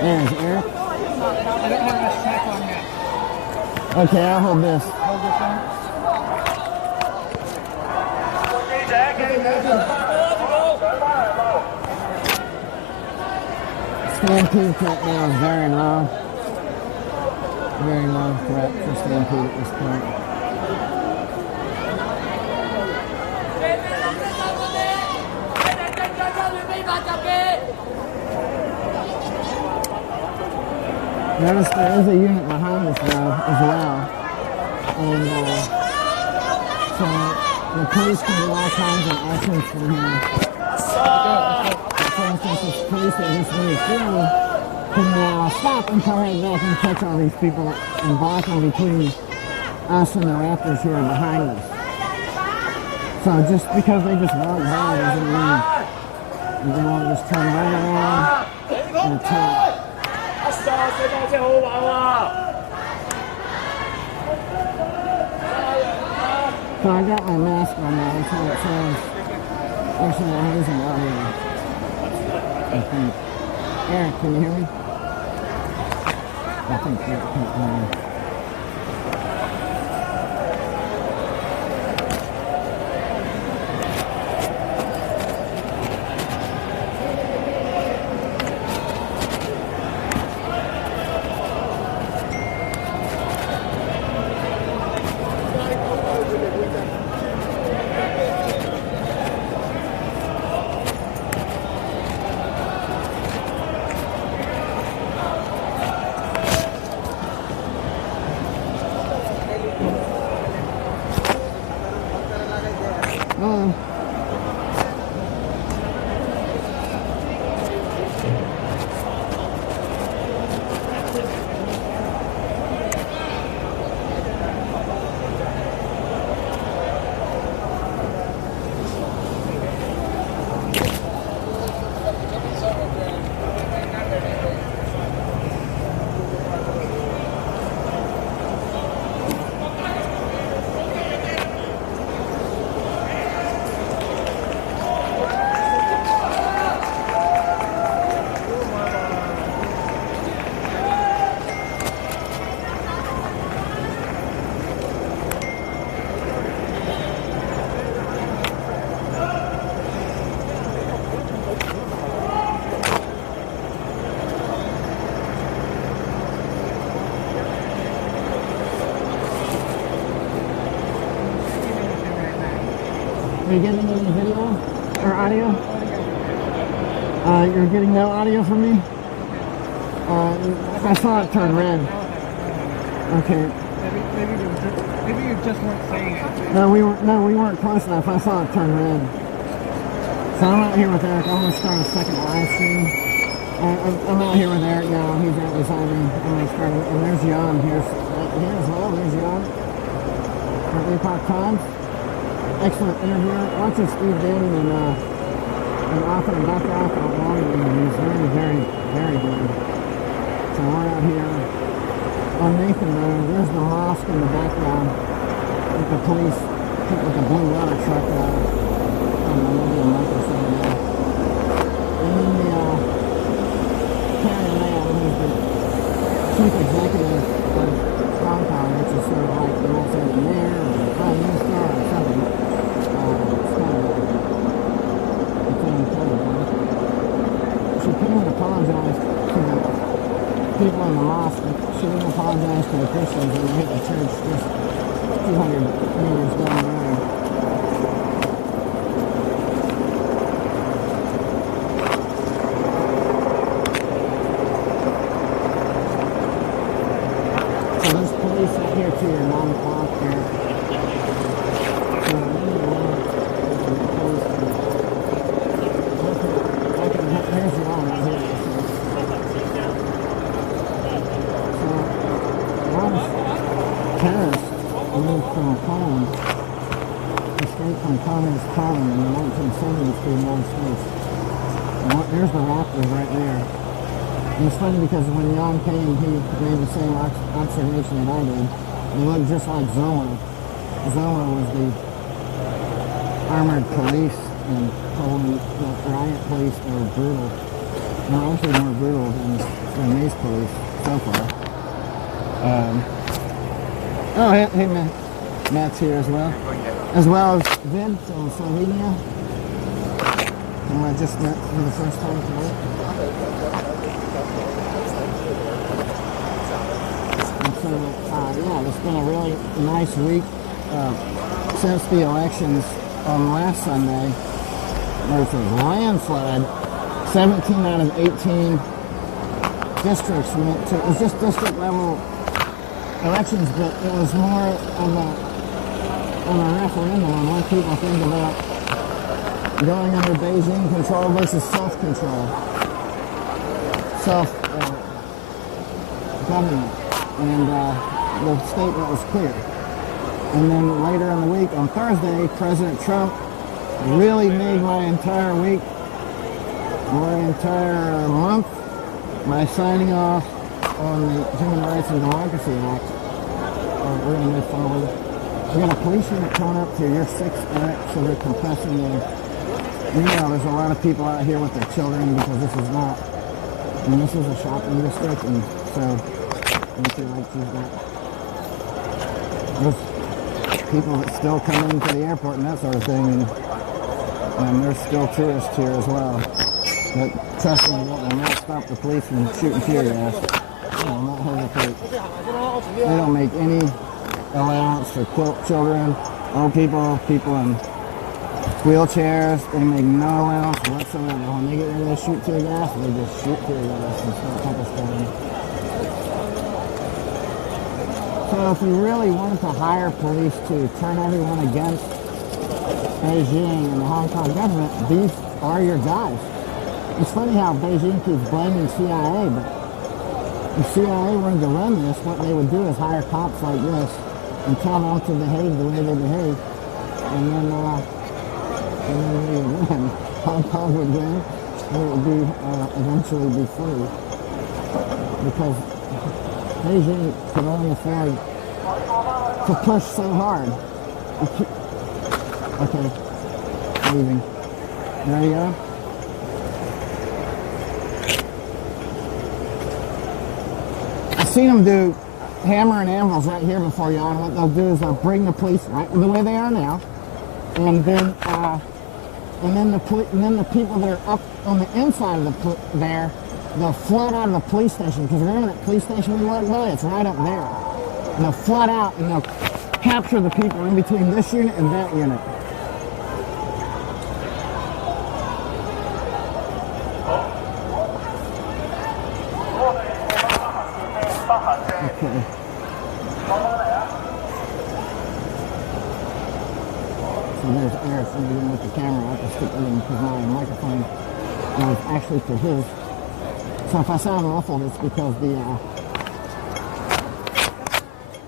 There's Eric. Okay, I'll hold this. Stampede threat now is very low. Very low threat for Stampede at this point. Notice there is a unit behind us now as well. And so the police can do all kinds of actions from here. For instance, this police that just moved through can now stop and come right back and catch all these people and block them between us and the Raptors who are behind us. So just because they just walk by doesn't mean they won't just turn right around and attack. So I got my mask on now, that's what it says. Actually, I'm using audio. I think. Eric, can you hear me? I think Eric can't hear me. Are you getting any video or audio? You're getting no audio from me? I saw it turn red. Okay. Maybe you just weren't saying it. No, we weren't close enough. I saw it turn red. So I'm out here with Eric. I'm gonna start a second live stream. I'm out here with Eric now. He's out beside me. I'm gonna start it. And there's Jan here as well. There's Jan. At Epoch Times. Excellent interview. Lots of Steve Bannon and author and Dr. Alcohol Long interviews. Very, very, very good. So we're out here on Nathan Road. There's the mosque in the background with the police with the blue water truck on the middle microphone there. And then the Carrie Lamb, who's the chief executive of Hong Kong, which is sort of like the mayor or the prime minister or something. She couldn't apologize to the people in the mosque. She didn't apologize to the Christians when they hit the church just 200 meters down the road. set here to your 9 o'clock here. So, here's the arm right here. So, one terrorist moved from Poland, escaped from communist Poland in the 1970s to the United States. And there's the Raptors right there. And it's funny because when Jan came, he made the same observation that I did. They looked just like Zola. Zola was the armored police in Poland, the riot police that were brutal. Well, actually more brutal than these police so far. Hey, Matt's here as well. As well as Vin from Slovenia, whom I just met for the first time today. And so, yeah, it's been a really nice week since the elections on last Sunday. There was a landslide. 17 out of 18 districts went to, it was just district level elections, but it was more of a referendum on what people think about going under Beijing control versus self-control, self-government, and the statement was clear. And then later in the week, on Thursday, President Trump really made my entire week, my entire month, by signing off on the Human Rights and Democracy Act. We're going to move forward. We got a police unit coming up to your 6th, Eric, so they're compressing the... You know, there's a lot of people out here with their children because this is not... I mean, this is a shopping district, and so... Don't you like there's people that still come into the airport and that sort of thing, and there's still tourists here as well. But trust me, that will not stop the police from shooting tear gas. They will not hesitate. They don't make any allowance for children, old people, people in wheelchairs. They make no allowance whatsoever. When they get ready to shoot tear gas, they just shoot tear gas and start pepper spraying. So if you really wanted to hire police to turn everyone against Beijing and the Hong Kong government, these are your guys. It's funny how Beijing keeps blaming CIA, but if CIA wanted to run this, what they would do is hire cops like this and tell them to behave the way they behave, and then they would win. Hong Kong would win, and it would be eventually be free, because Beijing can only afford to push so hard. Okay, leaving. There you go. I've seen them do hammer and anvils right here before you. And what they'll do is they'll bring the police right the way they are now, and then the people that are up on the inside of the they'll flood out of the police station, because remember that police station we walked by? It's right up there. And they'll flood out and they'll capture the people in between this unit and that unit. Okay. So there's Eric in with the camera. I have to stick it in because my microphone was actually for his. So if I sound muffled, it's because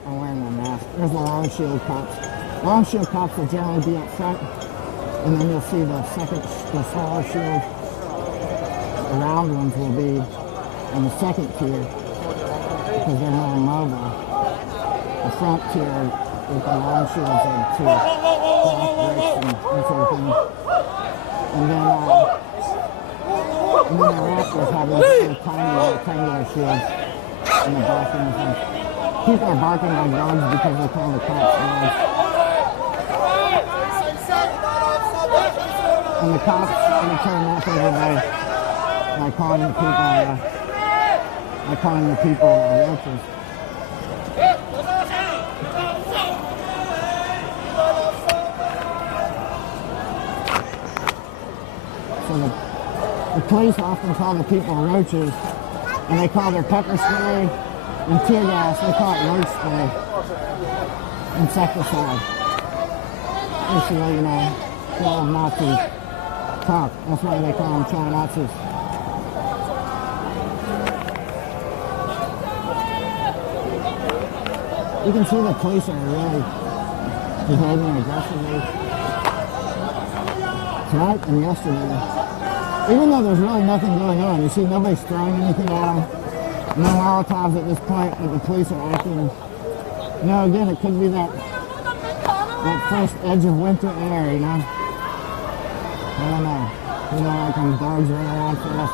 I'm wearing my mask. There's the long shield cops. Long shield cops will generally be up front, and then you'll see the smaller shield. The round ones will be in the second tier because they're more mobile. The front tier with the long shields are to block brakes and that sort of thing. And then the Raptors have these tiny rectangular shields in the back end. People are barking like dogs because they call the cops dogs. And the cops return that favor by calling the people roaches. So the police often call the people roaches, and they call their pepper spray And tear gas, they call it word spray. Insecticide. Basically, you know, the old Nazi talk. That's why they call them China Nazis. You can see the police are really behaving aggressively tonight and yesterday. Even though there's really nothing going on, you see nobody's throwing anything at them. No Molotovs at this point, but the police are acting. You know, again, it could be that first edge of winter air, you know? I don't know. You know, like when dogs run around fast,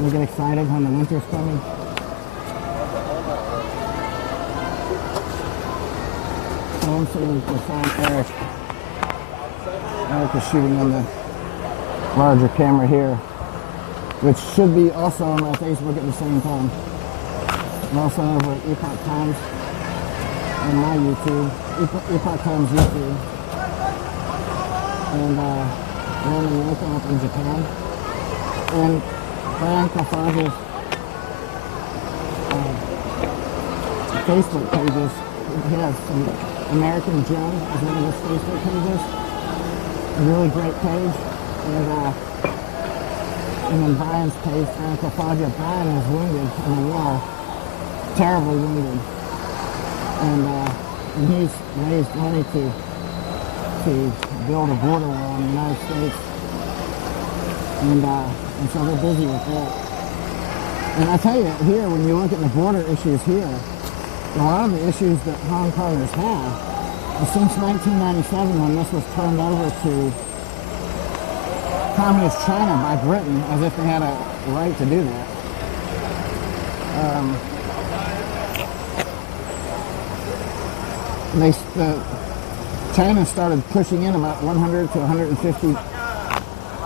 we get excited when the winter's coming. So I'm seeing the sign Eric. Eric is shooting on the larger camera here, which should be also on my Facebook at the same time. And also over at Epoch Times on my YouTube, Epoch Times YouTube. And then in Yoko up in Japan. And Brian Kafage's Facebook pages. He has some American Joe as one of his Facebook pages. A really great page. And then Brian's page, Brian Kafage. Brian was wounded in the war. Terribly wounded. And he's raised money to build a border wall in the United States. And so they're busy with that. And I tell you, here, when you look at the border issues here, a lot of the issues that Hong Kongers have, since 1997, when this was turned over to Communist China by Britain, as if they had a right to do that. China started pushing in about 100 to 150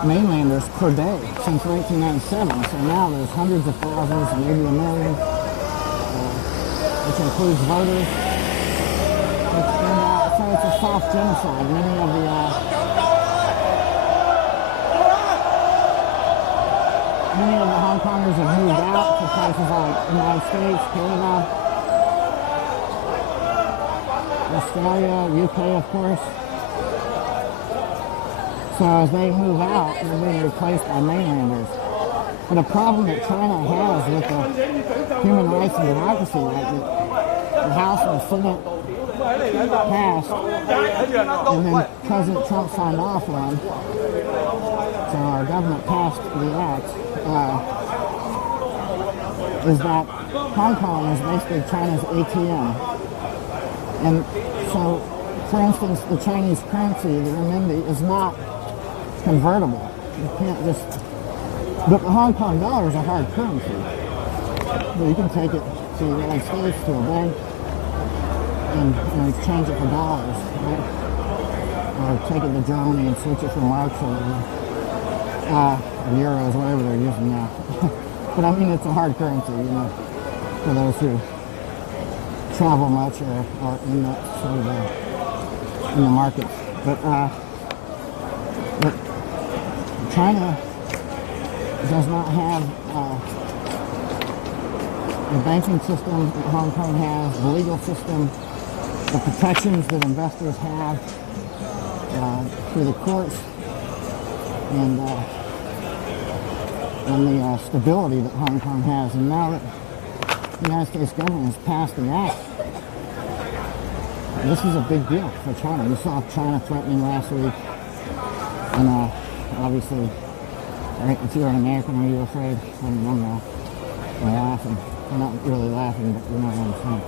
mainlanders per day since 1997. So now there's hundreds of thousands, maybe a million, which includes voters. So it's a soft genocide. Many of the Hong Kongers have moved out to places like the United States, Canada, Australia, UK, of course. So as they move out, they're being replaced by mainlanders. But a problem that China has with the human rights and democracy, like the House and the Senate passed, and then President Trump signed off on. So our government passed the act. Is that Hong Kong is basically China's ATM. And so, for instance, the Chinese currency, the renminbi, is not convertible. You can't just... But the Hong Kong dollar is a hard currency. So you can take it to the United States, to a bank, and exchange it for dollars, right? Or take it to Germany and switch it for marks or euros, whatever they're using now. But I mean, it's a hard currency, for those who travel much or in the sort of in the market. But China does not have the banking system that Hong Kong has, the legal system, the protections that investors have through the courts, and the stability that Hong Kong has. And now that the United States government has passed the act, this is a big deal for China. You saw China threatening last week, and obviously, if you're an American, are you afraid? I don't know. We're laughing. We're not really laughing, but you know what I'm saying.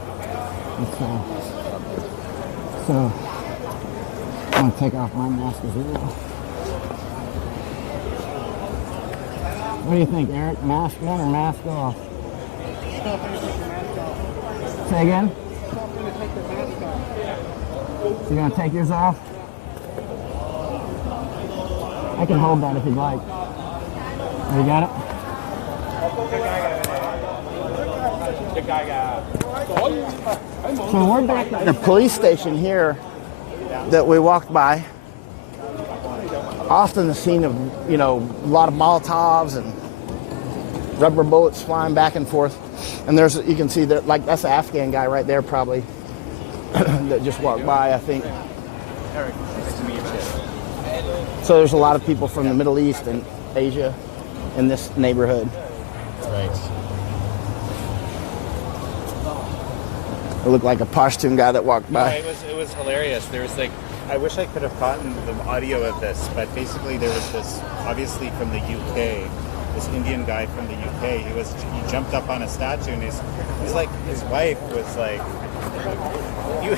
So I'm going to take off my mask as well. What do you think, Eric? Mask on or mask off? Say again? You're going to take yours off? I can hold that if you'd like. You got it? So we're back at the police station here that we walked by. Often the scene of, a lot of Molotovs rubber bullets flying back and forth. And there's, you can see that, like, that's an Afghan guy right there probably that just walked by, I think. Eric, nice to meet you. So there's a lot of people from the Middle East and Asia in this neighborhood. Right. It looked like a Pashtun guy that walked by. It was hilarious. There was like, I wish I could have gotten the audio of this, but basically there was this, obviously from the UK, this Indian guy from the UK. He jumped up on a statue and he's like, his wife was like, "You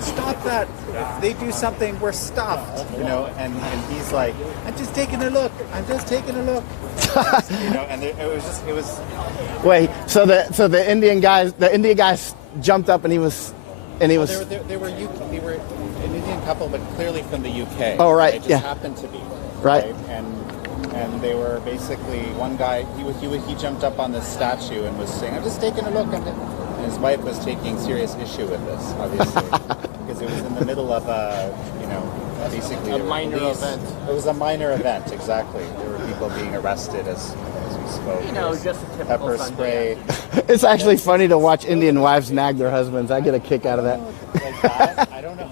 stop that! If they do something, we're stuffed," you know. And he's like, "I'm just taking a look. I'm just taking a look." You know, and it was. Wait, so the Indian guys jumped up and he was. They were an Indian couple, but clearly from the UK. Oh, right, They just yeah. happened to be. Right. And they were basically, one guy, he jumped up on this statue and was saying, "I'm just taking a look." And his wife was taking serious issue with this, obviously, because it was in the middle of basically A minor event. It was a minor event, exactly. There were people being arrested as we spoke. You know, just a typical pepper Sunday. spray. It's actually funny to watch Indian wives nag their husbands. I get a kick out of that. Like that, I don't know.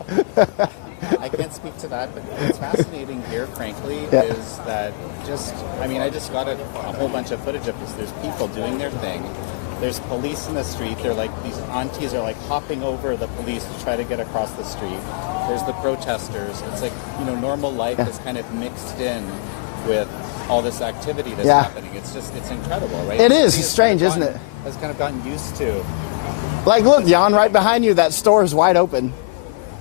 I can't speak to that, but what's fascinating here, frankly, is that I just got a whole bunch of footage of this. There's people doing their thing. There's police in the street. They're like, these aunties are like hopping over the police to try to get across the street. There's the protesters. It's like, normal life is kind of mixed in with all this activity that's happening. It's incredible, right? It is. It's strange, isn't it? Has kind of gotten used to. Like, look, Jan, right behind you, that store is wide open.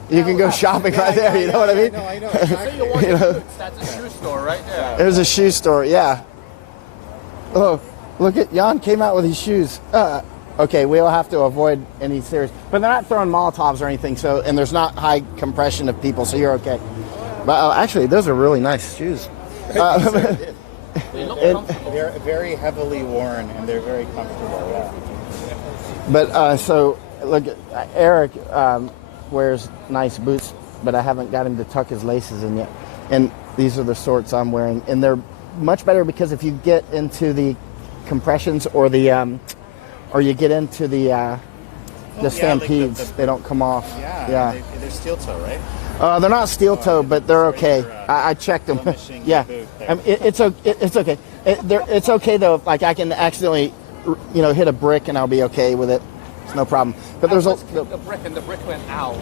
You can go shopping right there, you know what I mean? I know. Exactly. That's a shoe store right there. There's a shoe store, yeah. Oh, look at Jan came out with his shoes. Okay, we'll have to avoid any serious, but they're not throwing Molotovs or anything. So, and there's not high compression of people, so you're okay. But actually, those are really nice shoes. They're very heavily worn and they're very comfortable. Yeah. But so look, Eric wears nice boots, but I haven't got him to tuck his laces in yet. And these are the sorts I'm wearing, and they're much better because if you get into the compressions or the or you get into the stampedes, like they don't come off. Yeah. They're steel toe, right? They're not steel toe, but they're okay. I checked them. Yeah, it's okay. It's okay though. Like I can accidentally, hit a brick and I'll be okay with it. It's no problem. But there's once kicked the brick and the brick went out.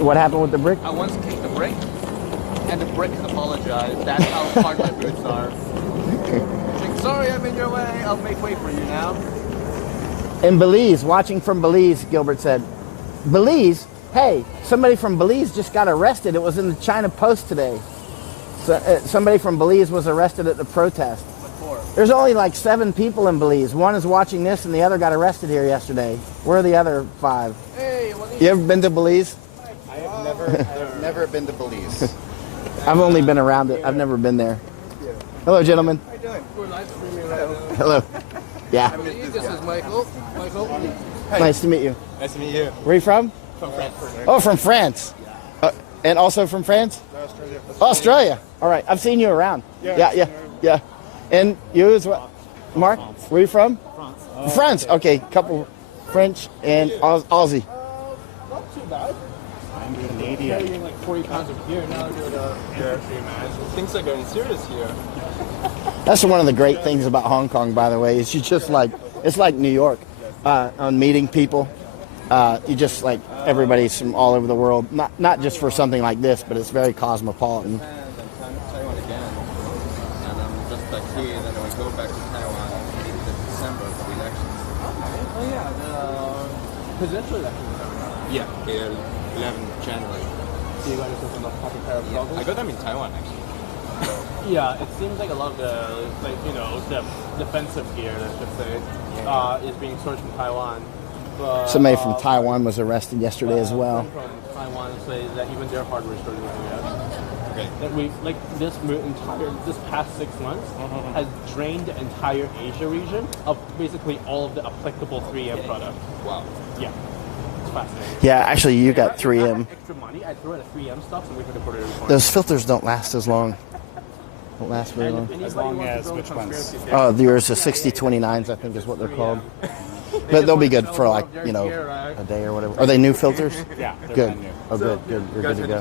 What happened with the brick? I once kicked the brick and the brick apologized. That's how hard my boots are. Like, sorry, I'm in your way. I'll make way for you now. In Belize, watching from Belize, Gilbert said, Belize? Hey, somebody from Belize just got arrested. It was in the China Post today. So, somebody from Belize was arrested at the protest. What for? There's only like 7 people in Belize. One is watching this and the other got arrested here yesterday. Where are the other 5? Hey, you ever been to Belize? I have never been to Belize. I've only been around it. I've never been there. Hello, gentlemen. How you doing? We're live streaming right now. Hello. Yeah. This is Michael. Nice to meet you. Nice to meet you. Where are you from? From France. Oh, from France. And also from France? Australia. Australia. All right. I've seen you around. Yeah. And you as well? Mark, where are you from? France. France. Okay. Couple French and Aussie. Not too bad. I'm Canadian. Carrying like 40 pounds of gear now. Things are going serious here. That's one of the great things about Hong Kong, by the way, is you just like, it's like New York on meeting people. You just like everybody's from all over the world, not just for something like this, but it's very cosmopolitan. Taiwan again, and I'm just back here, then I will go back to Taiwan in December for the elections. Oh yeah, the presidential elections are coming up. Yeah, 11 January. So you got yourself a proper pair of goggles? I got them in Taiwan actually. Yeah, it seems like a lot of the defensive gear, let's just say, is being sourced from Taiwan. But, Somebody from Taiwan was arrested yesterday as well. From Taiwan say that even their hardware is starting to US. Okay. That this past 6 months has drained the entire Asia region of basically all of the applicable 3M products. Wow. Yeah. It's fascinating. Yeah, actually, you got If I 3M. had extra money, I'd throw it at 3M stuff and we could have put it in. Those filters don't last as long. Won't last very long. As long as which ones? Oh, there's a 6029s, I think is what they're called. But they'll be good for like, you know, a day or whatever. Are they new filters? Yeah, they're Good. brand new. Oh, good. You're good to go.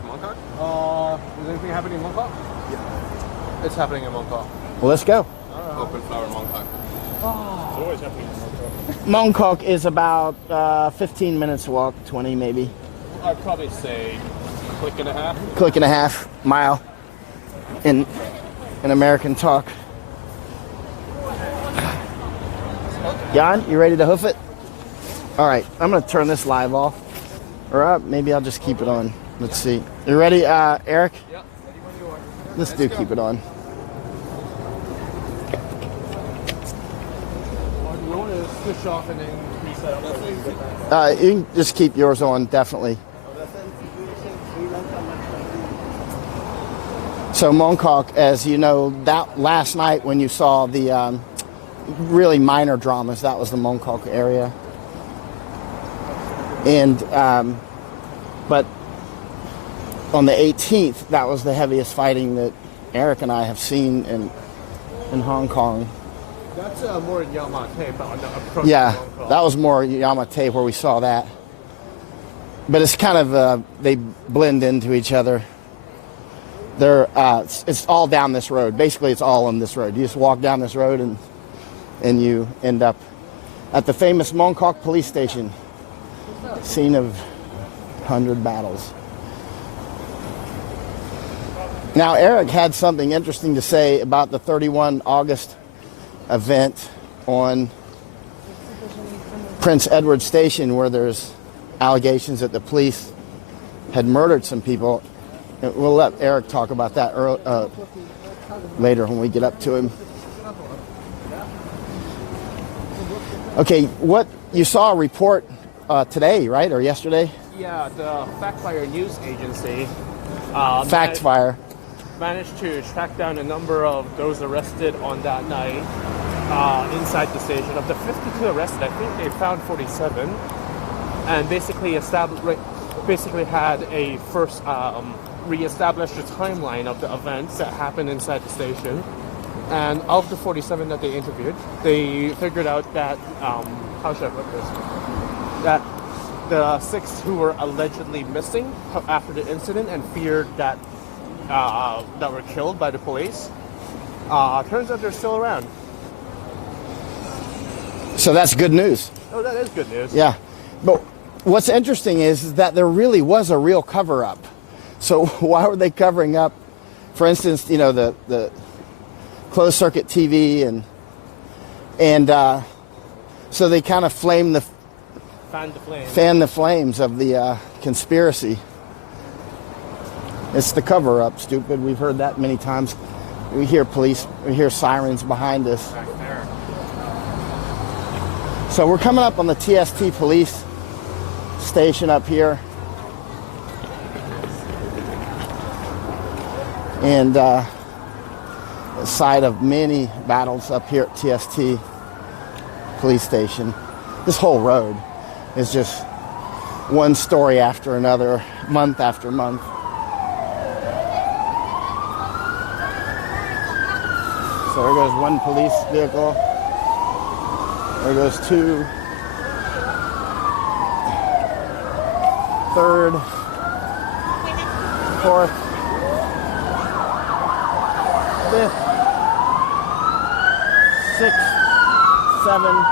Is anything happening in Mongkok? Yeah. It's happening in Mongkok. Well, let's go. Open flower Mongkok. It's always happening. Mongkok is about 15 minutes walk, 20 maybe. I'd probably say click and a half. Click and a half mile in American talk. Jan, you ready to hoof it? All right, I'm going to turn this live off. Or maybe I'll just keep it on. Let's see. You ready, Eric? Yep. Let's keep it on. You want to switch off and then reset up? You can just keep yours on, definitely. So Mongkok, as you know, that last night when you saw the really minor dramas, that was the Mongkok area. And but on the 18th, that was the heaviest fighting that Eric and I have seen in Hong Kong. That's more in Yamate, but on the approach. Yeah, to Mongkok. that was more Yamate where we saw that. But it's kind of they blend into each other. They're it's all down this road. Basically, it's all on this road. You just walk down this road and you end up at the famous Mongkok police station, scene of 100 battles. Now, Eric had something interesting to say about the 31 August event on Prince Edward Station, where there's allegations that the police had murdered some people. We'll let Eric talk about that later when we get up to him. Okay, what you saw a report today, right, or yesterday? Yeah, the Factfire news agency Factfire managed to track down a number of those arrested on that night inside the station. Of the 52 arrested, I think they found 47, and basically had a first re-established the timeline of the events that happened inside the station. And of the 47 that they interviewed, they figured out that how should I put this? That the 6 who were allegedly missing after the incident and feared that that were killed by the police, turns out they're still around. So that's good news. Oh, that is good news. Yeah. But what's interesting is that there really was a real cover-up. So why were they covering up, for instance, you know, the closed-circuit TV and so they kind of fan the flames of the conspiracy. It's the cover-up, stupid. We've heard that many times. We hear sirens behind us. So we're coming up on the TST police station up here. And the site of many battles up here at TST police station. This whole road is just one story after another, month after month. So there goes one police vehicle. There goes 2. 3rd. 4th. 5th. 6th. 7th.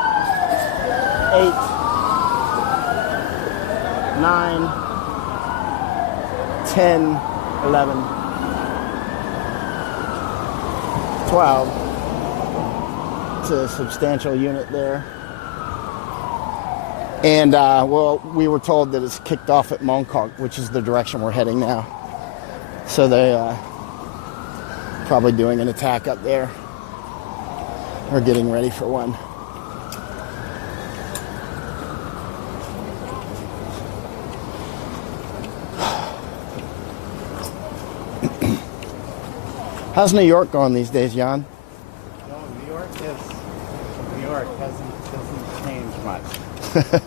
8th. 9. 10. 11. 12. It's a substantial unit there. And, well, we were told that it's kicked off at Mongkok, which is the direction we're heading now. So they probably doing an attack up there. Or getting ready for one. How's New York going these days, Jan? No, New York doesn't change much. Yeah,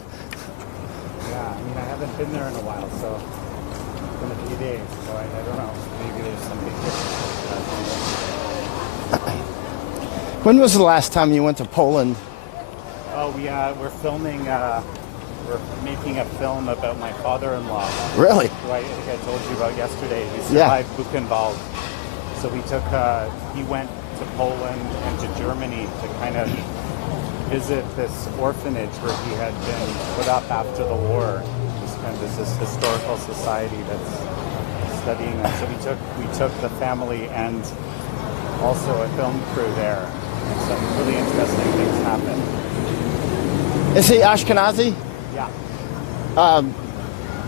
I mean, I haven't been there in a while, so it's been a few days, so I don't know. Maybe there's some big difference. When was the last time you went to Poland? Oh, we're filming. We're making a film about my father-in-law. Really? Who I think I told you about yesterday. He survived Buchenwald. So we took. He went to Poland and to Germany to kind of visit this orphanage where he had been put up after the war. There's this historical society that's studying that. So we took the family and also a film crew there. And some really interesting things happened. Is he Ashkenazi? Yeah.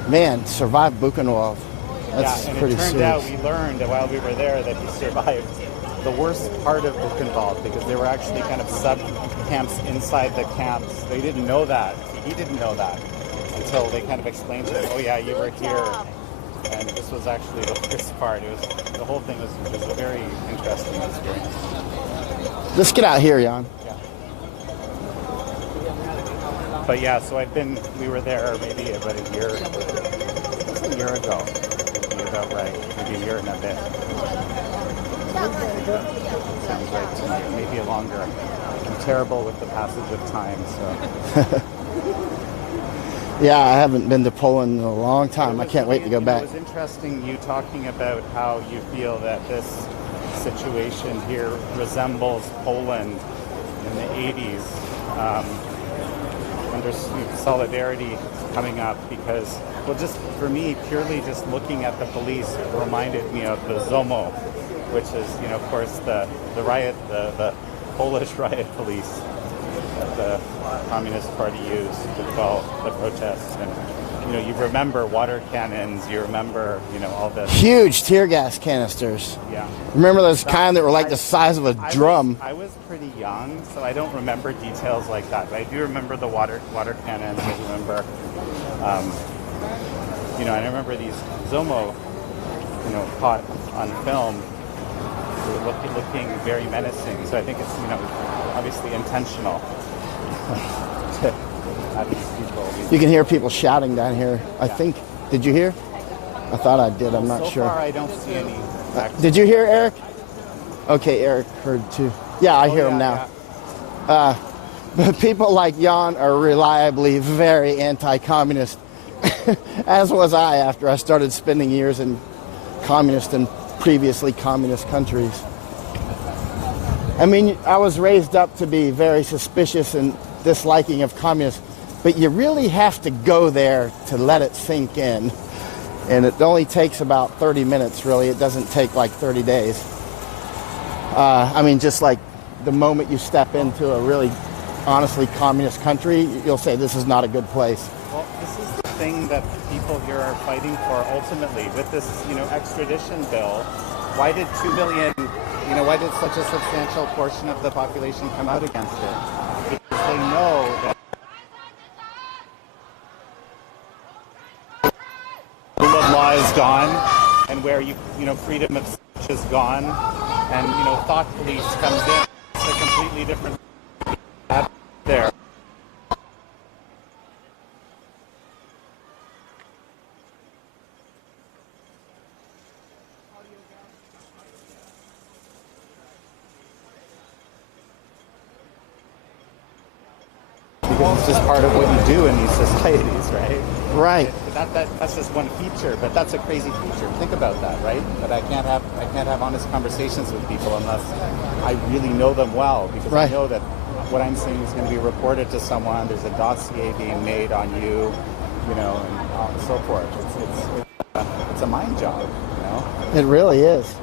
Man, survived Buchenwald. That's and pretty it turned serious. out we learned while we were there that he survived the worst part of Buchenwald because there were actually kind of sub-camps inside the camps. They didn't know that. He didn't know that until they kind of explained to him, oh yeah, you were here. And this was actually the worst part. The whole thing was a very interesting experience. Let's get out here, Jan. Yeah. But yeah, so we were there maybe about a year ago. Maybe about right. Maybe a year and a bit. Sounds right to me. Maybe longer. I'm terrible with the passage of time, so. Yeah, I haven't been to Poland in a long time. I can't wait to go back. It was interesting you talking about how you feel that this situation here resembles Poland in the 80s. Under solidarity coming up because, well, just for me, purely just looking at the police reminded me of the ZOMO, which is, of course, the riot, the Polish riot police that the Communist Party used to quell the protests. And, you remember water cannons, you remember, all the... Huge tear gas canisters. Yeah. Remember those kind that were like the size of a drum? I was pretty young, so I don't remember details like that. But I do remember the water cannons. I remember, I remember these ZOMO, caught on film, looking very menacing. So I think it's, obviously intentional. To have these people. You can hear people shouting down here. I think. Did you hear? I thought I did. I'm not sure. So far, I don't see any. Did you hear Eric? Okay, Eric heard too. Yeah, I hear him now. Yeah. But people like Jan are reliably very anti-communist, as was I after I started spending years in communist and previously communist countries. I mean, I was raised up to be very suspicious and disliking of communists, but you really have to go there to let it sink in. And it only takes about 30 minutes, really. It doesn't take like 30 days. Just like the moment you step into a really, honestly, communist country, you'll say this is not a good place. Well, this is the thing that people here are fighting for ultimately. With this, extradition bill, why did 2 million, why did such a substantial portion of the population come out against it? Because they know that the rule of law is gone, and where freedom of speech is gone, and thought police comes in. It's a completely different there. Because it's just part of what you do in these societies, right? Right. That's just one feature, but that's a crazy feature. Think about that, right? That I can't have honest conversations with people unless I really know them well, because I know that what I'm saying is going to be reported to someone. There's a dossier being made on you, and so forth. It's a mind job, It really is.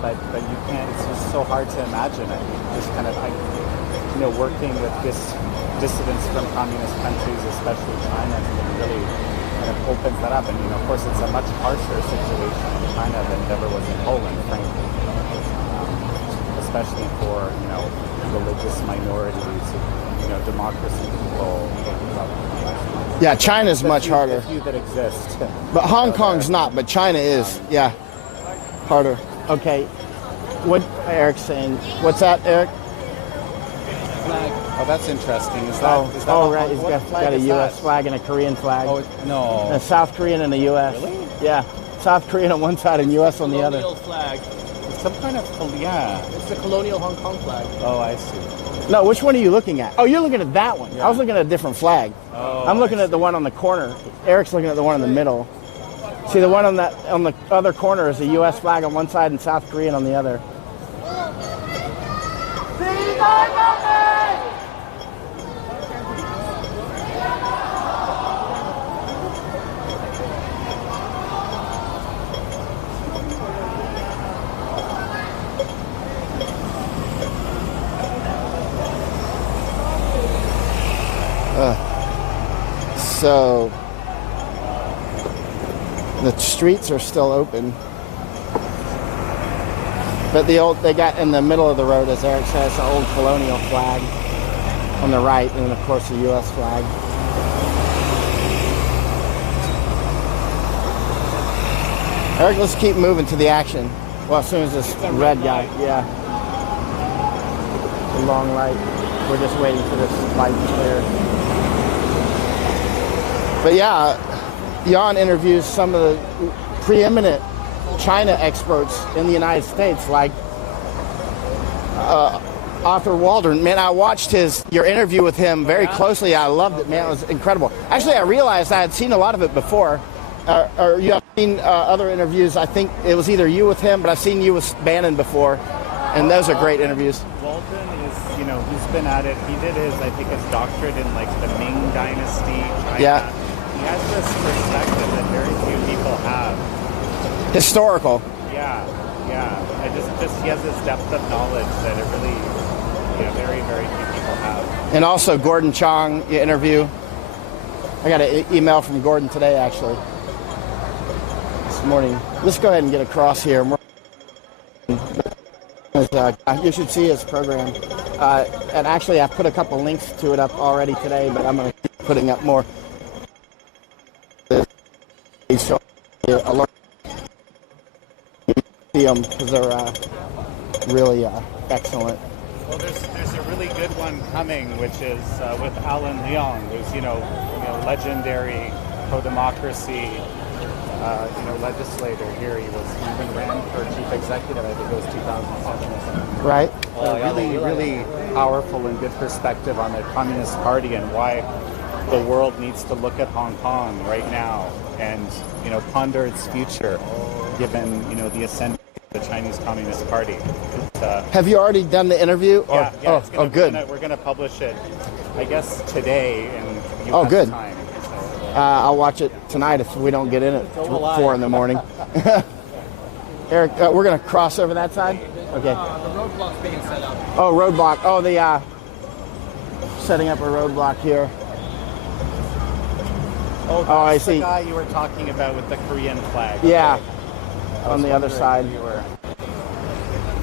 But you can't. It's just so hard to imagine. Just kind of working with dissidents from communist countries, especially China, really kind of opens that up. And of course, it's a much harsher situation in China than it ever was in Poland, frankly. Especially for religious minorities, democracy people. Yeah, China's much harder. The few that exist. But Hong Kong's not, but China is. Yeah, harder. Okay, what Eric's saying? What's that, Eric? Oh, that's interesting. Is that right. He's what got a U.S. flag and a Korean flag. Oh, no. A South Korean and a U.S. Really? Yeah. South Korean on one side and U.S. on the other. Flag. some kind of, yeah. It's the colonial Hong Kong flag. Oh, I see. No, which one are you looking at? Oh, you're looking at that one. I was looking at a different flag. Oh, I'm looking at the one on the corner. Eric's looking at the one in the middle. See, the one on the other corner is the U.S. flag on one side and South Korean on the other. So the streets are still open, but they got in the middle of the road, as Eric says, the old colonial flag on the right, and then of course the U.S. flag. Eric, let's keep moving to the action. Well, as soon as this red guy, yeah, the long light. We're just waiting for this light to clear. But yeah, Jan interviews some of the preeminent China experts in the United States, like Arthur Waldron. Man, I watched your interview with him very closely. I loved it, man. It was incredible. Actually, I realized I had seen a lot of it before. Or you have seen other interviews. I think it was either you with him, but I've seen you with Bannon before, and those are great interviews. Waldron is, he's been at it. He did his doctorate in like the Ming Dynasty, China. Yeah. He has this perspective that very few people have. Historical. Yeah. I just he has this depth of knowledge that it really, very, very few people have. And also Gordon Chang, you interview. I got an email from Gordon today, actually, this morning. Let's go ahead and get across here. You should see his program. And actually, I've put a couple links to it up already today, but I'm going to keep putting up more. Because they're really excellent. Well, there's a really good one coming, which is with Alan Leong, who's legendary pro-democracy legislator here. He even ran for chief executive. I think it was 2007 or something. Right. Really powerful and good perspective on the Communist Party and why the world needs to look at Hong Kong right now and ponder its future, given the ascent of the Chinese Communist Party. Have you already done the interview? Yeah. Good. We're gonna publish it, I guess, today in US good. time. So. I'll watch it tonight if we don't get in at 4 in the morning. Eric, we're going to cross over that side? Okay. The roadblock's being set up. Oh, roadblock. Oh, setting up a roadblock here. Oh, I see. The guy you were talking about with the Korean flag. Yeah, okay. On the other side.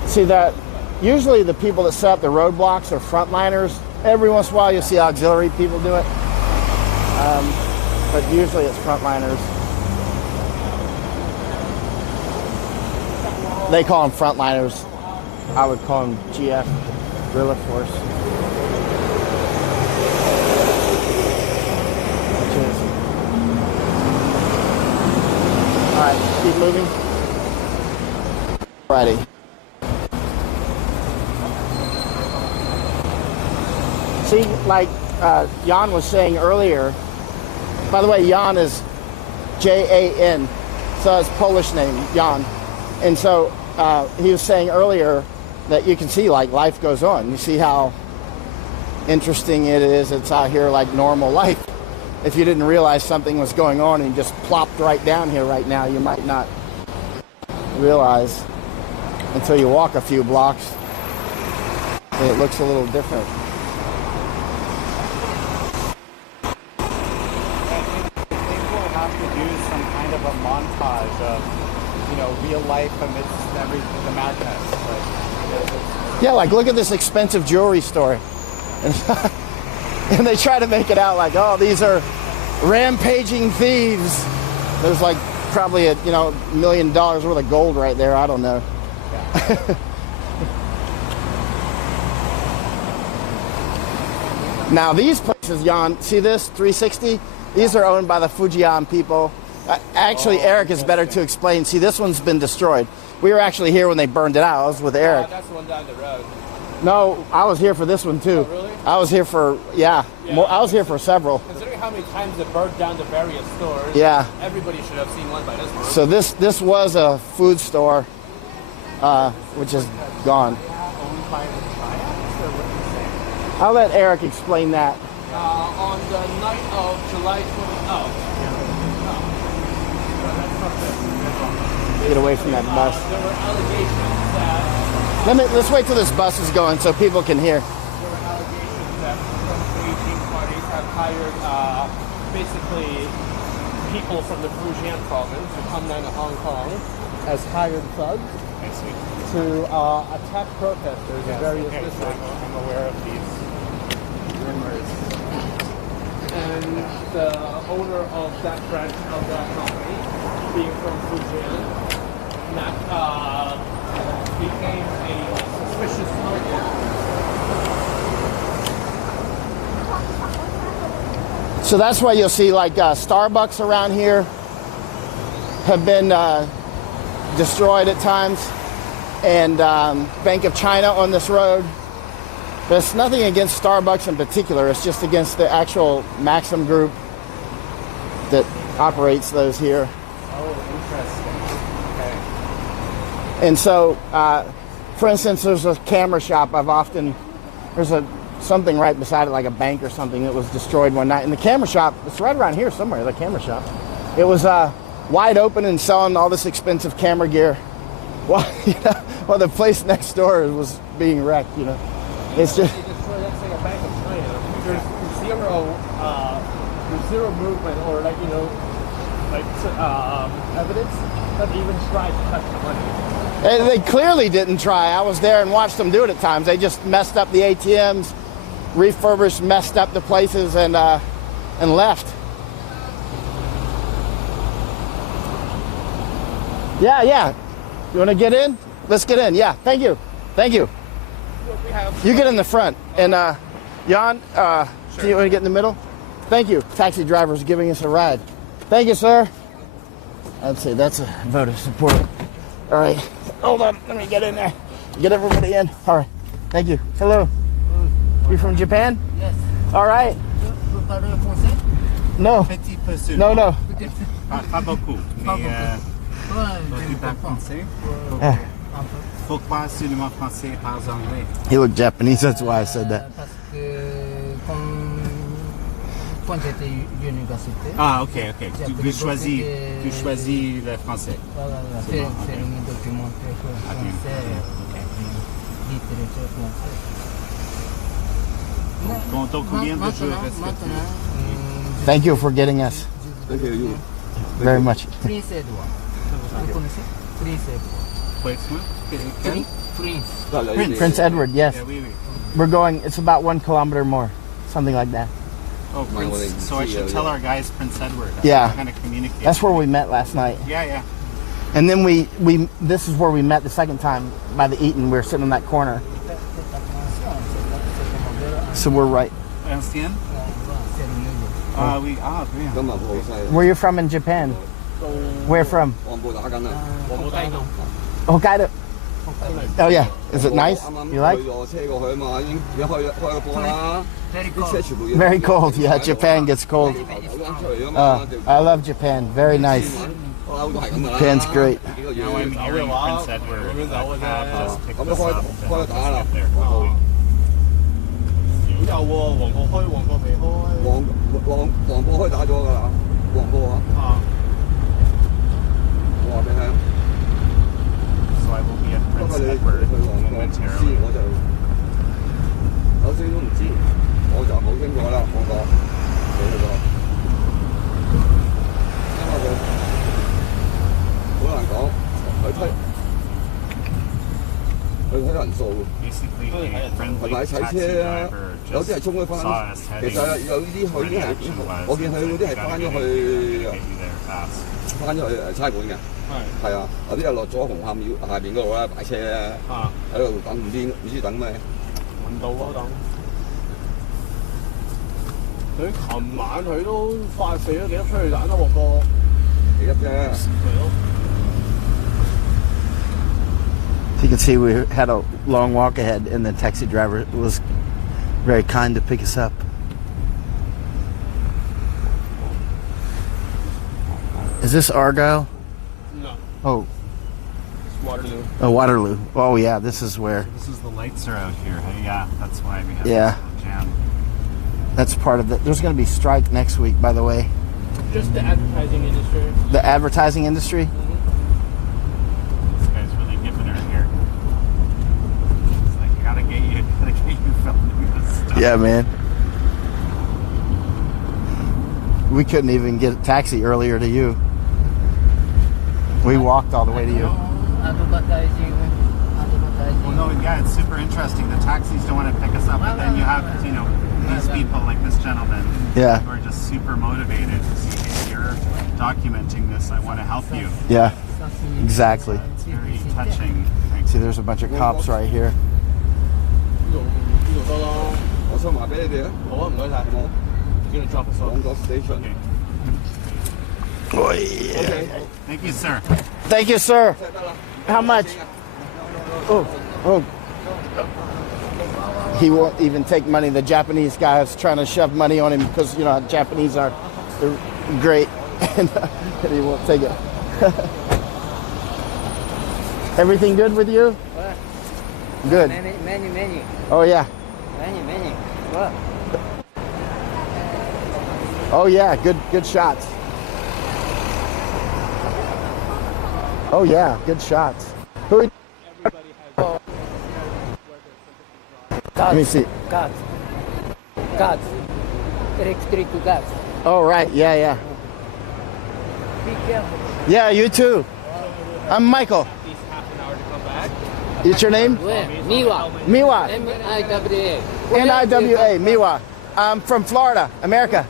See that? Usually the people that set up the roadblocks are frontliners. Every once in a while you'll see auxiliary people do it. But usually it's frontliners. They call them frontliners. I would call them GF, guerrilla force. All right, keep moving. Alrighty. See, like Jan was saying earlier, by the way, Jan is Jan, so it's Polish name, Jan. And so he was saying earlier that you can see like life goes on. You see how interesting it is. It's out here like normal life. If you didn't realize something was going on and you just plopped right down here right now, you might not realize until you walk a few blocks. It looks a little different. A montage of real life amidst the madness. Yeah, like look at this expensive jewelry store, and they try to make it out like, oh, these are rampaging thieves. There's like probably a $1 million worth of gold right there. I don't know. Yeah. Now these places, Jan, see this 360? These are owned by the Fujian people. Actually, Eric is better to explain. See, this one's been destroyed. We were actually here when they burned it out. I was with Eric. That's the one down the road. No, I was here for this one too. Oh, really? I was here for more, I was here for several. Considering how many times it burned down the various stores, Yeah. everybody should have seen one by this point. So this was a food store, which is gone. I'll let Eric explain that. On the night of July 20th. Get away from that bus. There were allegations that Let's wait till this bus is going so people can hear. there were allegations that some Beijing parties have hired basically people from the Fujian province to come down to Hong Kong as hired thugs to attack protesters in various districts. I'm aware of these rumors. And the owner of that branch of that company, being from Fujian, became a suspicious target. So that's why you'll see like Starbucks around here have been destroyed at times, and Bank of China on this road. But it's nothing against Starbucks in particular. It's just against the actual Maxim group that operates those here. Oh, interesting. Okay. And so, for instance, there's a camera shop. There's something right beside it, like a bank or something, that was destroyed one night. And the camera shop, it's right around here somewhere, the camera shop. It was wide open and selling all this expensive camera gear. While the place next door was being wrecked, It's just... They destroyed, let's say, a Bank of China. There's zero movement or evidence that they even tried to touch the money. And they clearly didn't try. I was there and watched them do it at times. They just messed up the ATMs, refurbished, messed up the places, and left. Yeah. You want to get in? Let's get in. Yeah. Thank you. You get in the front. And Jan, do you want to get in the middle? Thank you. Taxi driver's giving us a ride. Thank you, sir. I'd say that's a vote of support. All right. Hold on. Let me get in there. Get everybody in. All right. Thank you. Hello. You from Japan? Yes. All right. Vous parlez français? No. Petit peu seulement. No. Pas beaucoup. Mais tu parles français? Faut pas seulement français, parle anglais. He looked Japanese. That's why I said that. Parce que quand j'étais à l'université. Ah, ok. Tu choisis le français. Voilà, faire un documentaire français, littérature française. Donc, combien de jours reste-t-il? Thank you for getting us. Thank you. Very much. Prince Edward. Vous connaissez? Prince Edward. Prince Edward, yes. Yeah, oui. We're going, it's about 1 kilometer more. Something like that. Oh, Prince. So I should tell our guys Prince Edward. Yeah. Kind of communicate. That's where we met last night. Yeah. And then this is where we met the second time by the Eaton. We were sitting in that corner. So we're right. Ancien? Where are you from in Japan? Where from? Hokkaido. Oh yeah. Is it nice? You like? Very cold. Yeah, Japan gets cold. I love Japan. Very nice. Japan's great. Now I'm here in Prince Edward. Just picked this up. There. 有喎，黃埔開，旺角未開。黃埔開打咗㗎啦，黃埔啊。我話俾你聽。So I will be at Prince Edward momentarily. 我先都唔知，我就冇經過啦，我講冇去過。因為佢好難講，佢睇人數。 Basically, a friendly 踩 taxi 車啊， driver 有啲係衝咗 just 翻， saw us 其 heading 實有啲佢啲係，我見佢嗰啲係翻咗去差館嘅，係啊，有啲又落咗紅磡廟下邊嗰度啦，擺車咧，喺度等唔知等咩，揾到啊等。佢琴晚佢都發射咗幾粒催淚彈啦，旺角。You can see we had a long walk ahead, and the taxi driver was very kind to pick us up. Is this Argyle? No. Oh. It's Waterloo. Oh, Waterloo. Oh, yeah, this is where. This is the lights are out here. Hey, yeah, that's why we have Yeah. this jam. That's part of it. There's going to be strike next week, by the way. Just the advertising industry. The advertising industry? This guy's really giving her here. It's like, I gotta get you filming this stuff. Yeah, man. We couldn't even get a taxi earlier to you. We walked all the way to you. Advertising. Well, no, yeah, it's super interesting. The taxis don't want to pick us up, but then you have, you know, these people like this gentleman Yeah. who are just super motivated to see, hey, you're documenting this, I want to help you. Yeah, exactly. It's very touching. See, there's a bunch of cops right here. 我想話俾你哋啊。好啊，唔該晒。You're gonna drop us off. 廣角 station。 Oh, yeah. Thank you, sir. Thank you, sir. How much? Oh, oh. He won't even take money. The Japanese guy is trying to shove money on him because, you know, Japanese are they're great, and he won't take it. Everything good with you? Good. Many. Oh, yeah. Many. What? Oh, yeah. Good shots. Oh, yeah. Good shots. Who? Let me see. Gas. Electric gas. Oh, right. Yeah. Be careful. Yeah, you too. I'm Michael. What's your name? Miwa. Miwa. M-I-W-A. N-I-W-A. Miwa. I'm from Florida, America.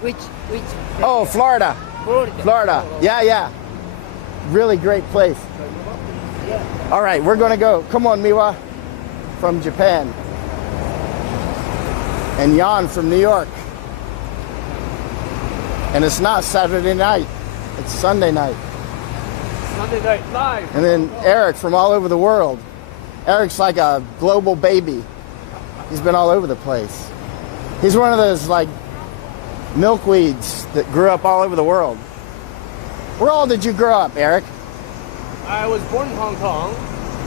Which? Oh, Florida. Florida. Yeah. Really great place. All right, we're going to go. Come on, Miwa. From Japan. And Jan from New York. And it's not Saturday night. It's Sunday night. Sunday night live. And then Eric from all over the world. Eric's like a global baby. He's been all over the place. He's one of those like milkweeds that grew up all over the world. Where all did you grow up, Eric? I was born in Hong Kong,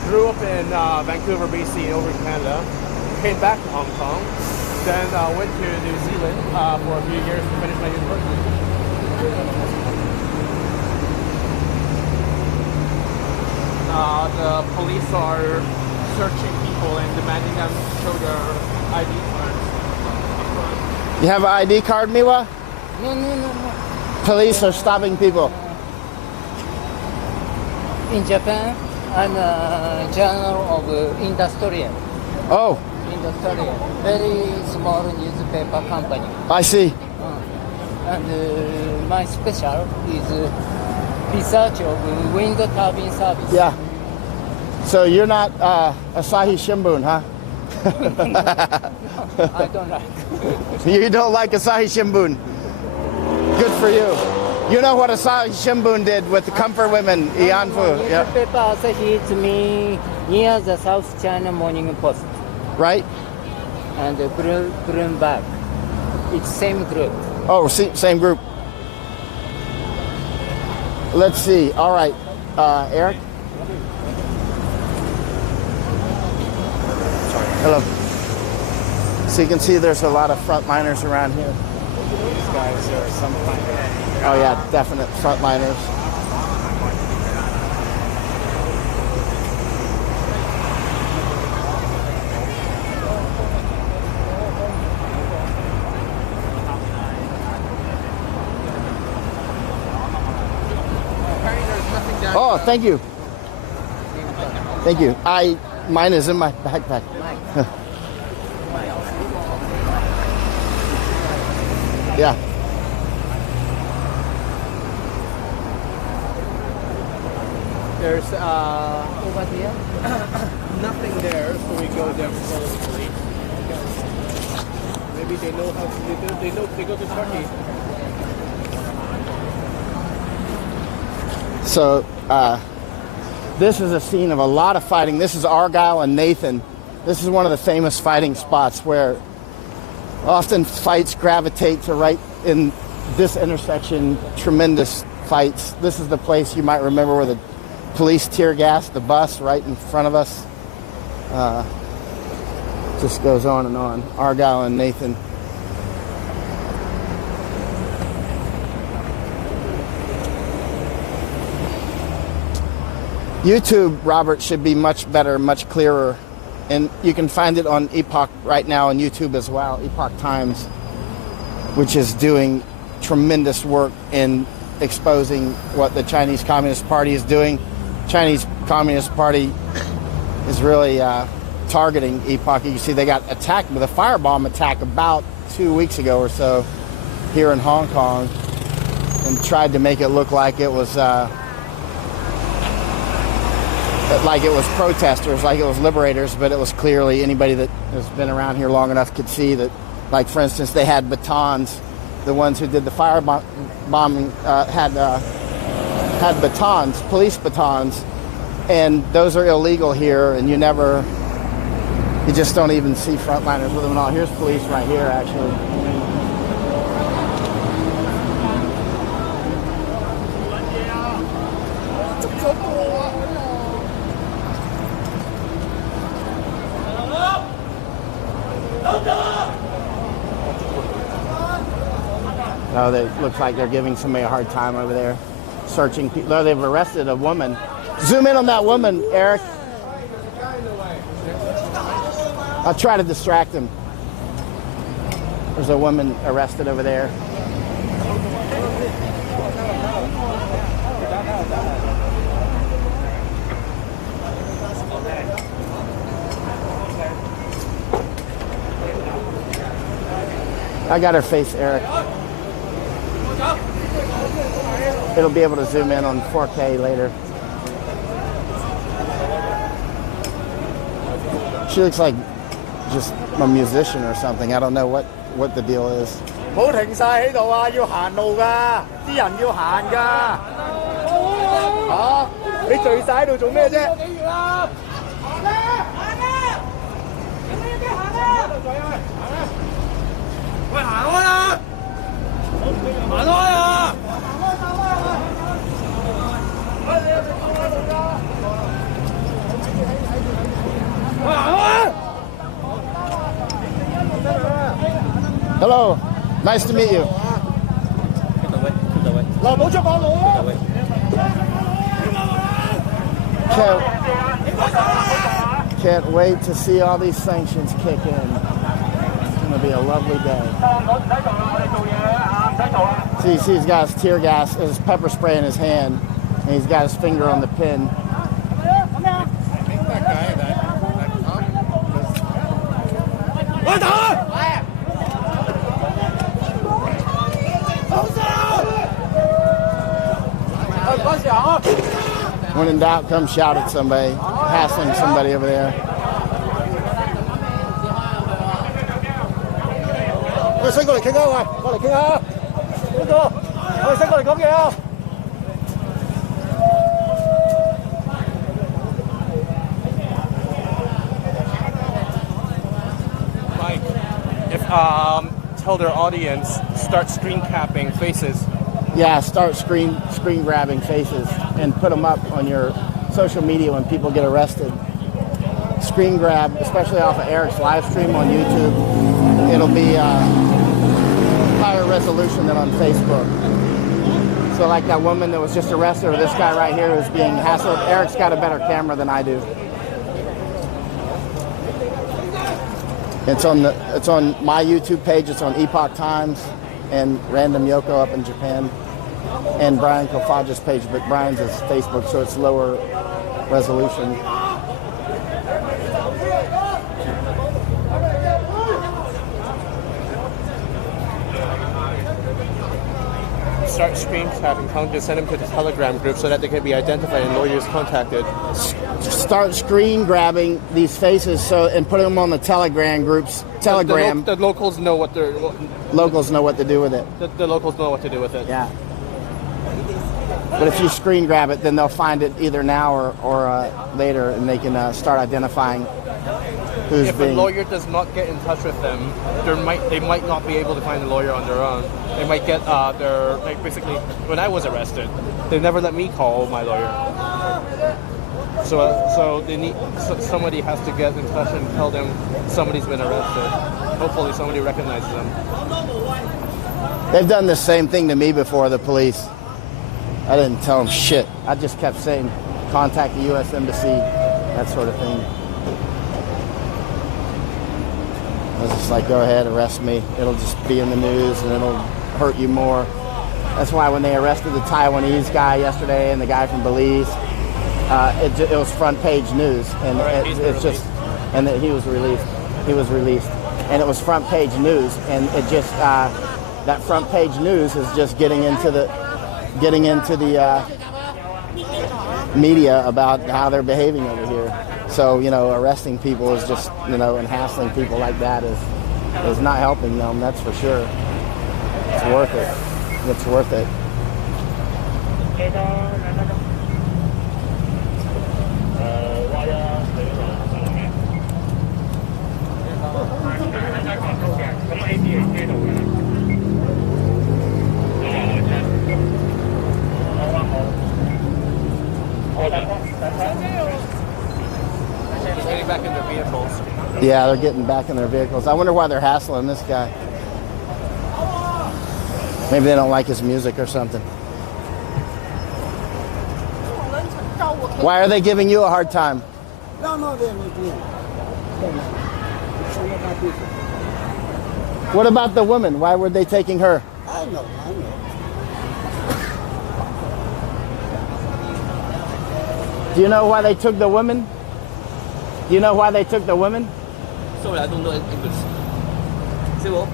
grew up in Vancouver, BC, over in Canada, came back to Hong Kong, then went to New Zealand for a few years to finish my university. The police are searching people and demanding them to show their ID cards. You have an ID card, Miwa? No. Police are stopping people. In Japan, I'm a journal of industrial. Oh, Industrial. Very small newspaper company. I see. And my special is research of wind turbine service. Yeah. So you're not Asahi Shimbun, huh? I don't like. You don't like Asahi Shimbun. Good for you. You know what Asahi Shimbun did with the comfort women, Ianfu. Yeah. Newspaper Asahi to me near the South China Morning Post. Right? And Bloomberg. It's same group. Oh, same group. Let's see. All right. Eric? Hello. So you can see there's a lot of frontliners around here. These guys are some kind of... Oh yeah, definite frontliners. Oh, thank you. Thank you. Mine is in my backpack. Yeah. There's over here nothing there, so we go there slowly. Maybe they know how to do. They go to Turkey. So this is a scene of a lot of fighting. This is Argyle and Nathan. This is one of the famous fighting spots where often fights gravitate to right in this intersection. Tremendous fights. This is the place you might remember where the police tear gassed the bus right in front of us. Just goes on and on. Argyle and Nathan. YouTube, Robert, should be much better, much clearer. And you can find it on Epoch right now on YouTube as well, Epoch Times, which is doing tremendous work in exposing what the Chinese Communist Party is doing. Chinese Communist Party is really targeting Epoch. You can see they got attacked with a firebomb attack about 2 weeks ago or so here in Hong Kong, and tried to make it look like it was protesters, like it was liberators, but it was clearly anybody that has been around here long enough could see that, like for instance, they had batons. The ones who did the firebombing had batons, police batons, and those are illegal here, and you just don't even see frontliners with them at all. Here's police right here, actually. Oh, it looks like they're giving somebody a hard time over there, searching people. Oh, they've arrested a woman. Zoom in on that woman, Eric. I'll try to distract him. There's a woman arrested over there. I got her face, Eric. It'll be able to zoom in on 4K later. She looks like just a musician or something. I don't know what the deal is. 唔好停晒喺度啊！要行路㗎，啲人要行㗎。嚇！你聚晒喺度做咩啫？喂，行開啊！行開啊！Hello, nice to meet you. Can't wait to see all these sanctions kick in. It's going to be a lovely day. See, he's got his tear gas, his pepper spray in his hand, and he's got his finger on the pin. When in doubt, come shout at somebody, hassling somebody over there. Like, if tell their audience, start screen capping faces. Yeah, start screen grabbing faces and put them up on your social media when people get arrested. Screen grab, especially off of Eric's live stream on YouTube. It'll be higher resolution than on Facebook. So like that woman that was just arrested, or this guy right here who's being hassled, Eric's got a better camera than I do. It's on my YouTube page, it's on Epoch Times and Random Yoko up in Japan, and Brian Kofaja's page, but Brian's is Facebook, so it's lower resolution. Start screen capping, send them to the Telegram group so that they can be identified and lawyers contacted. Start screen grabbing these faces and put them on the Telegram groups. Telegram. The locals know what locals know what to do with it. The locals know what to do with it. Yeah. But if you screen grab it, then they'll find it either now or later, and they can start identifying who's If a lawyer does not get in touch with them, they might not be able to find a lawyer on their own. They might get basically, when I was arrested, they never let me call my lawyer. So they need somebody has to get in touch and tell them somebody's been arrested. Hopefully somebody recognizes them. They've done the same thing to me before, the police. I didn't tell them shit. I just kept saying, contact the U.S. Embassy, that sort of thing. I was just like, go ahead, arrest me. It'll just be in the news and it'll hurt you more. That's why when they arrested the Taiwanese guy yesterday and the guy from Belize, it was front page news, and it's just, and he was released. He was released, and it was front page news, and it just that front page news is just getting into the media about how they're behaving over here. So arresting people is just and hassling people like that is not helping them. That's for sure. It's worth it. It's worth it. Getting back in their vehicles. Yeah, they're getting back in their vehicles. I wonder why they're hassling this guy. Maybe they don't like his music or something. Why are they giving you a hard time? No, they're not doing it. What about the woman? Why were they taking her? I know. Do you know why they took the women? Do you know why they took the women? Sorry, I don't know English. Say what?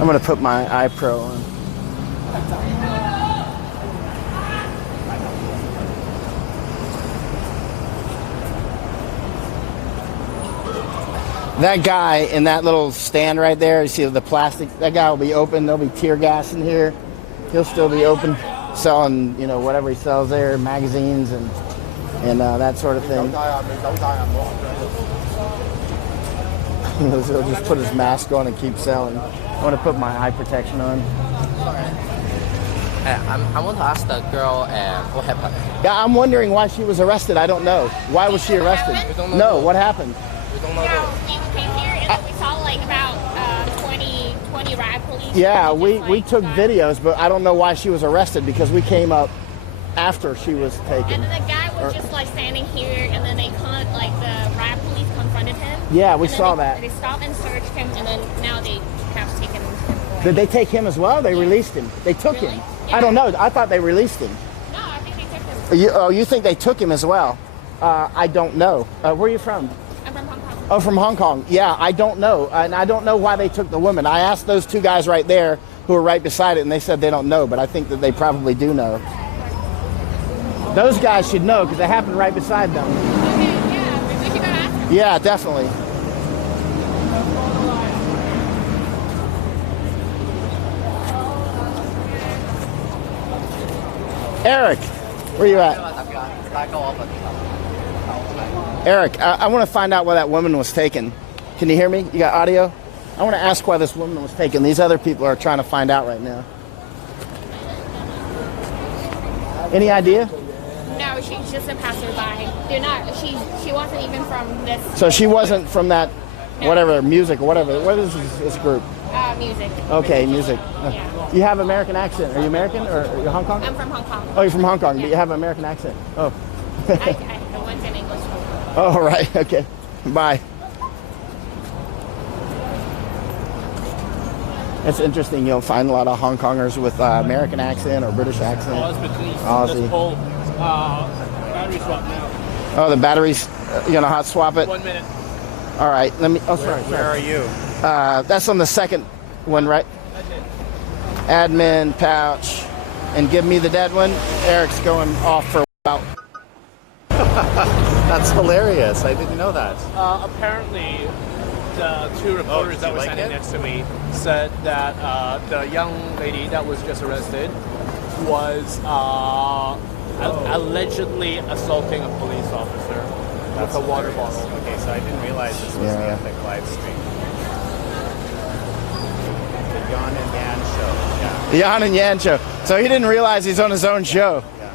I'm going to put my iPro on. That guy in that little stand right there, you see the plastic, that guy will be open. There'll be tear gas in here. He'll still be open, selling, whatever he sells there, magazines and that sort of thing. He'll just put his mask on and keep selling. I want to put my eye protection on. I want to ask the girl what happened. Yeah, I'm wondering why she was arrested. I don't know. Why was she arrested? No, what happened? We don't know. We came here and we saw like about 20 riot police. Yeah, we took videos, but I don't know why she was arrested because we came up after she was taken. And then the guy was just like standing here, and then the riot police confronted him. Yeah, we saw that. They stopped and searched him, and then now they have taken him. Did they take him as well? They released him. They took him. Yeah. I don't know. I thought they released him. No, I think they took him. You think they took him as well? I don't know. Where are you from? I'm from Hong Kong. Oh, from Hong Kong. Yeah, I don't know. And I don't know why they took the woman. I asked those two guys right there who were right beside it, and they said they don't know, but I think that they probably do know. Those guys should know because it happened right beside them. Okay, yeah, we should go ask them. Yeah, definitely. Eric, where you at? Eric, I want to find out why that woman was taken. Can you hear me? You got audio? I want to ask why this woman was taken. These other people are trying to find out right now. Any idea? No, she's just a passerby. They're not. She wasn't even from this. So she wasn't from that, whatever, music or whatever. What is this group? Music. Okay, music. Yeah. You have American accent. Are you American or are you Hong Kong? I'm from Hong Kong. Oh, you're from Hong Kong, but you have an American accent. Oh. I went in English. Oh, right. Okay. Bye. It's interesting. You'll find a lot of Hong Kongers with American accent or British accent. Aussie. Battery swap now. Oh, the batteries. You're gonna hot swap it. 1 minute. All right. Let me. Oh, sorry. Where are you? That's on the second one, right? Admin pouch, and give me the dead one. Eric's going off for a while. That's hilarious. I didn't know that. Apparently, the two reporters did that you were like standing it? next to me said that the young lady that was just arrested was allegedly assaulting a police officer with a water bottle. Okay, so I didn't realize this was the Epic live stream. The Yan and Yan show. Yeah. The Yan and Yan show. So he didn't realize he's on his own show. Yeah.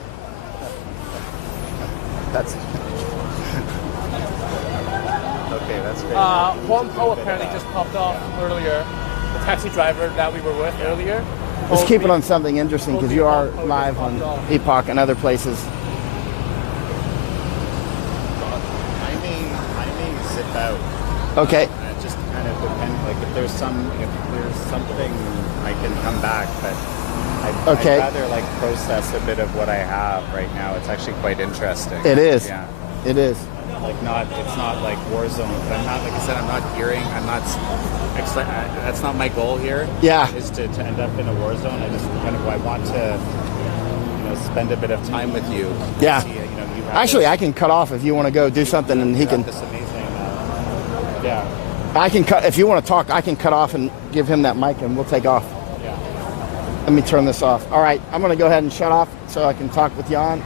That's okay. That's great. Juan Po apparently just popped off earlier. The taxi driver that we were with earlier. Let's keep it on something interesting because you are live on Epoch and other places. I may zip out. Okay. It just kind of depends. Like if there's something, I can come back. But I'd rather like process a bit of what I have right now. It's actually quite interesting. It is. Yeah. It is. Like it's not like war zone. But I'm not, like I said, I'm not hearing. I'm not. That's not my goal here. Yeah. Is to end up in a war zone. I just I want to, spend a bit of time with you. Yeah. See, you have Actually, this, I can cut off if you want to go do something, and he can. This amazing. Yeah. I can cut if you want to talk. I can cut off and give him that mic, and we'll take off. Yeah. Let me turn this off. All right, I'm going to go ahead and shut off so I can talk with Jan.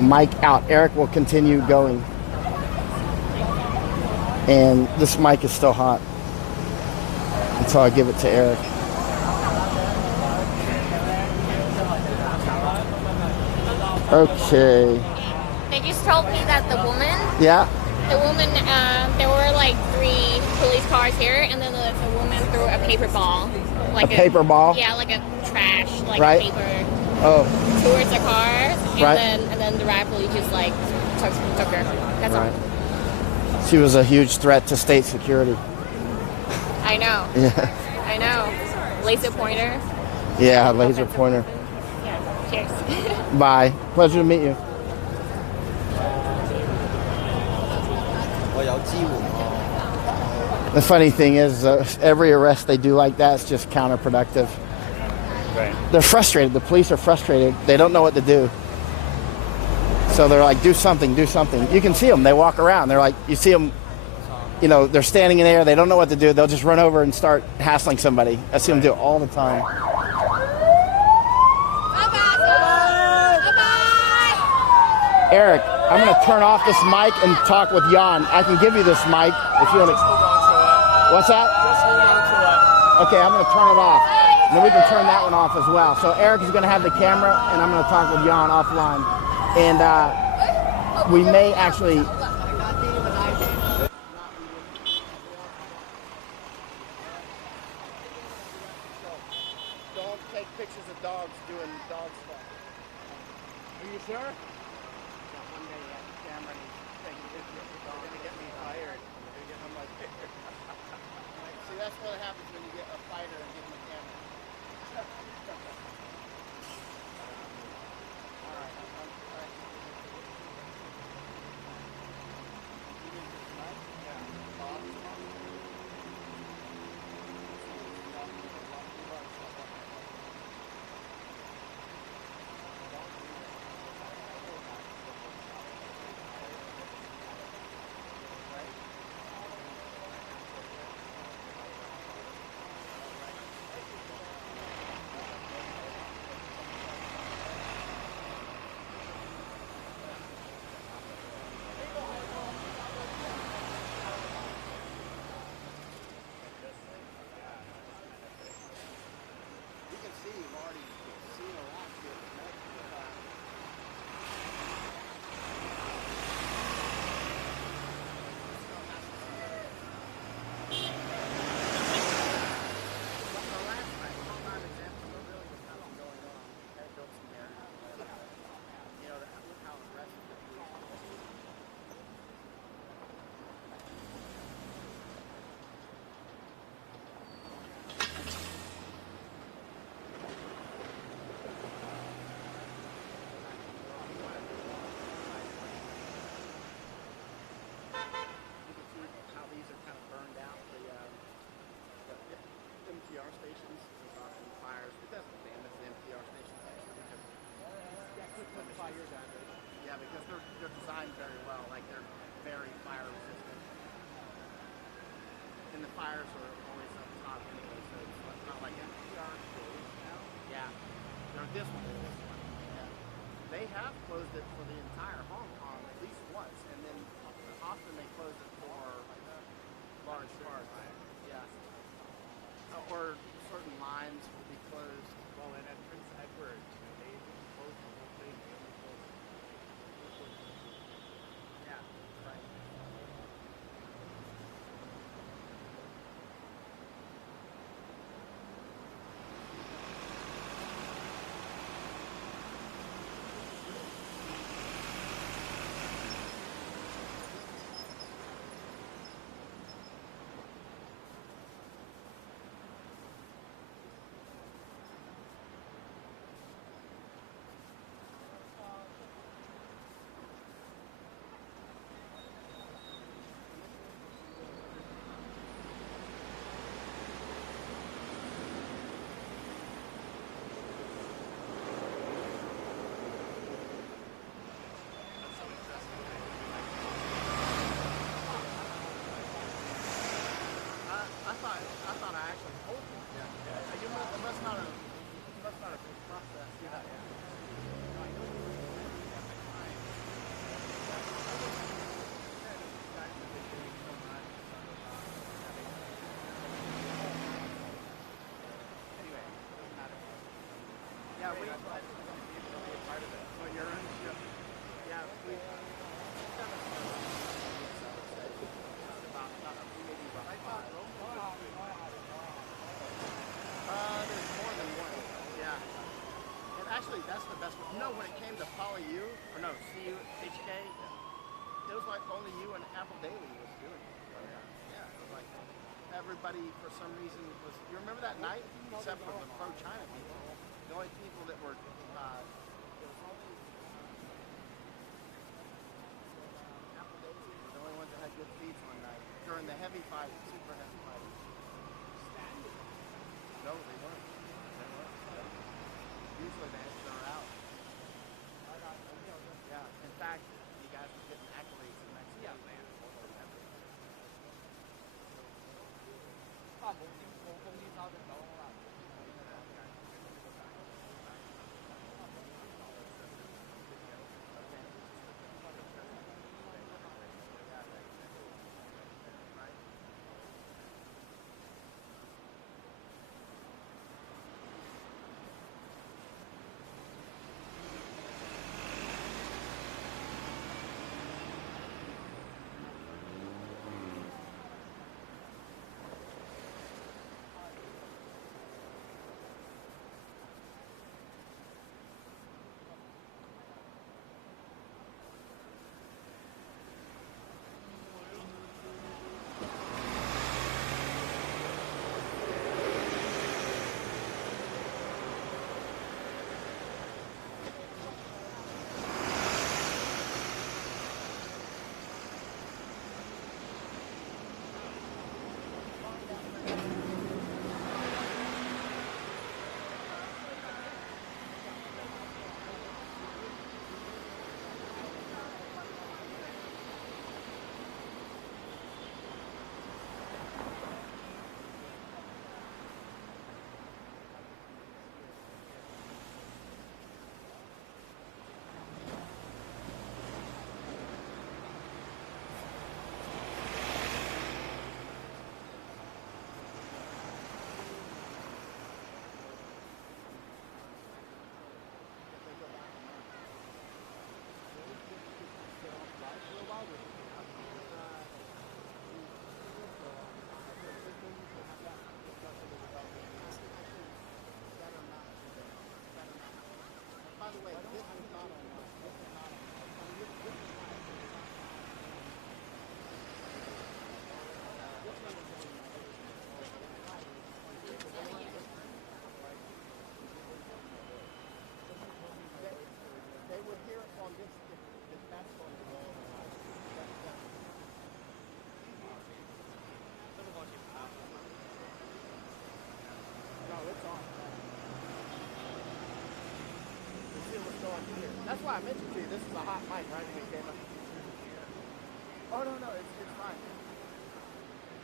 Mic out. Eric will continue going. And this mic is still hot until I give it to Eric. Okay. They just told me that the woman, Yeah. there were like 3 police cars here, and then the woman threw a paper ball. Like A paper ball? Yeah, like a trash, like Right. paper. Oh. Towards the cars, and Right. then the riot police just like took her. That's Right. She was a huge threat to state security. all. I know. Yeah. I know. Laser pointer. Yeah, laser pointer. Yeah. Cheers. Bye. Pleasure to meet you. The funny thing is, every arrest they do like that is just counterproductive. Right. They're frustrated. The police are frustrated. They don't know what to do. So they're like, do something, do something. You can see them. They walk around. They're like, you see them, they're standing in there. They don't know what to do. They'll just run over and start hassling somebody. I see them do it all the time. Eric, I'm going to turn off this mic and talk with Jan. I can give you this mic if you want to. What's that? Just hold on to it. Okay, I'm going to turn it off. And then we can turn that one off as well. So Eric is going to have the camera, and I'm going to talk with Jan offline. And we may actually... Don't take pictures of dogs doing dog stuff. Are you sure? One day you have a camera and he's taking pictures of the dog. They're going to get me fired. I'm like, see, that's what happens when you get a fighter and give him a camera. NPR stations and fires. It doesn't damage the NPR stations actually because fire damage. Yeah, because they're designed very well. Like they're very fire resistant. and the fires are always up top anyway, so it's not like that. Yeah. No, this one. Yeah. They have closed it for the entire Hong Kong at least once, and then often they close it for large parts. Yeah. Or certain lines will be closed. Well, and at Prince Edward, they closed the whole thing. They only closed. Yeah, right. I thought I actually told you. Yeah. You must not have been processed. Anyway, it doesn't matter. Yeah, we I'd like to be a part of it. on your own ship. Yeah, we've done a about maybe about 5. There's more than one. Yeah. And actually, that's the best one. You know, when it came to PolyU, or no, CUHK, it was like only you and Apple Daily was doing it. Yeah, it was like everybody for some reason was. You remember that night? Except for the pro-China people. The only people that were. It was only Apple Daily were the only ones that had good feeds one night during the heavy fight, super heavy fight. No, they weren't. Usually they're out. Yeah. In fact, you guys were getting accolades the next day. By the way, this is not online. This is not They would hear it on this if that's on the wall. No, it's on. See what's going on here. That's why I mentioned to you, this is a hot mic, right? When it came up. Oh, no, it's fine.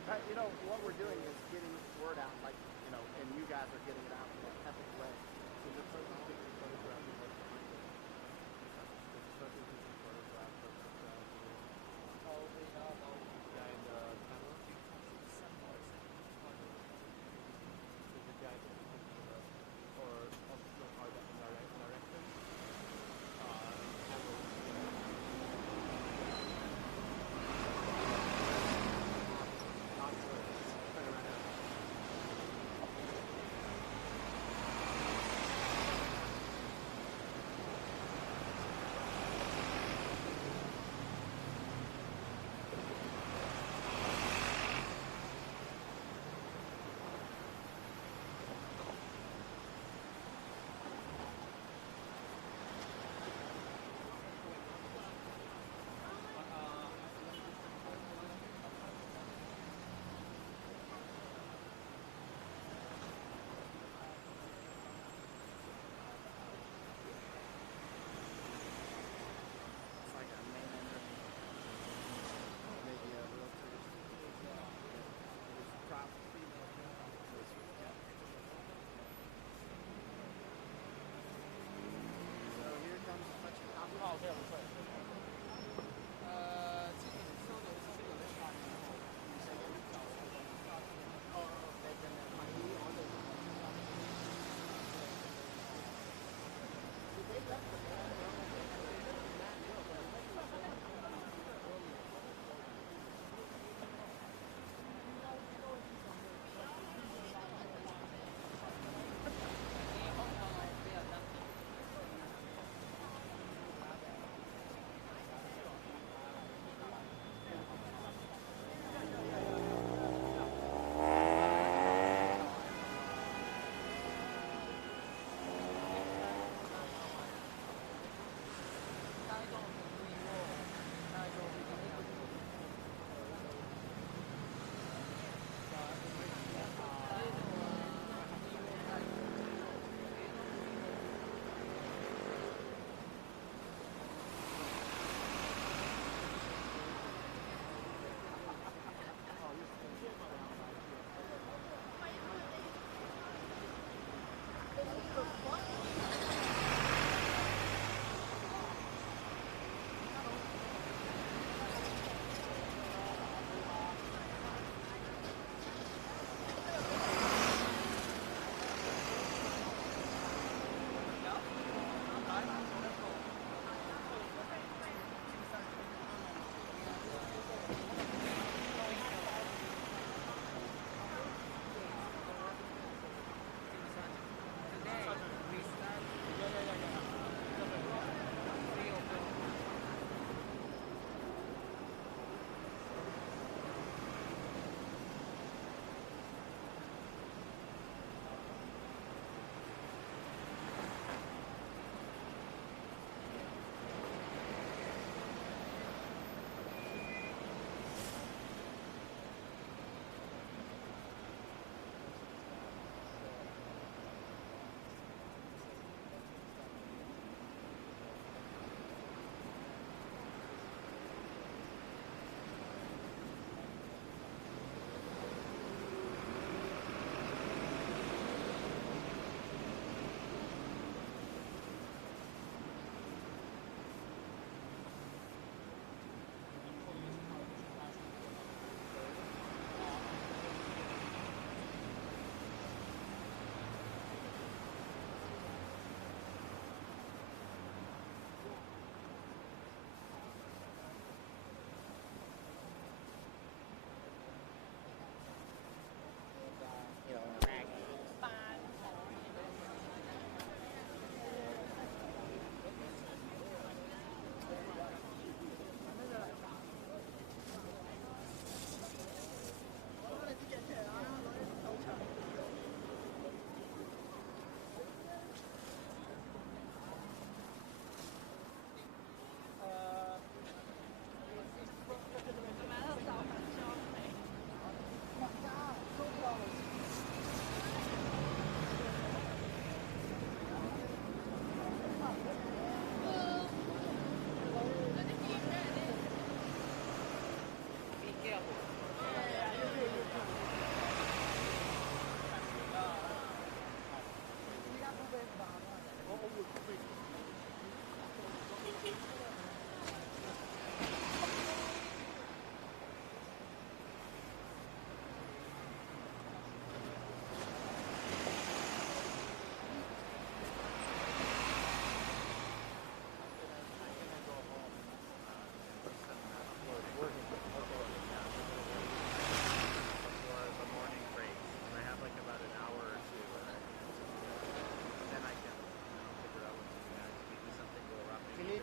You know, what we're doing is getting word out, like, you know, and you guys are getting it out in an epic way. So this person is taking photographs of what's behind it. This person is taking photographs of the guy in the camera. There's a guy taking pictures of, or of the car that in direction.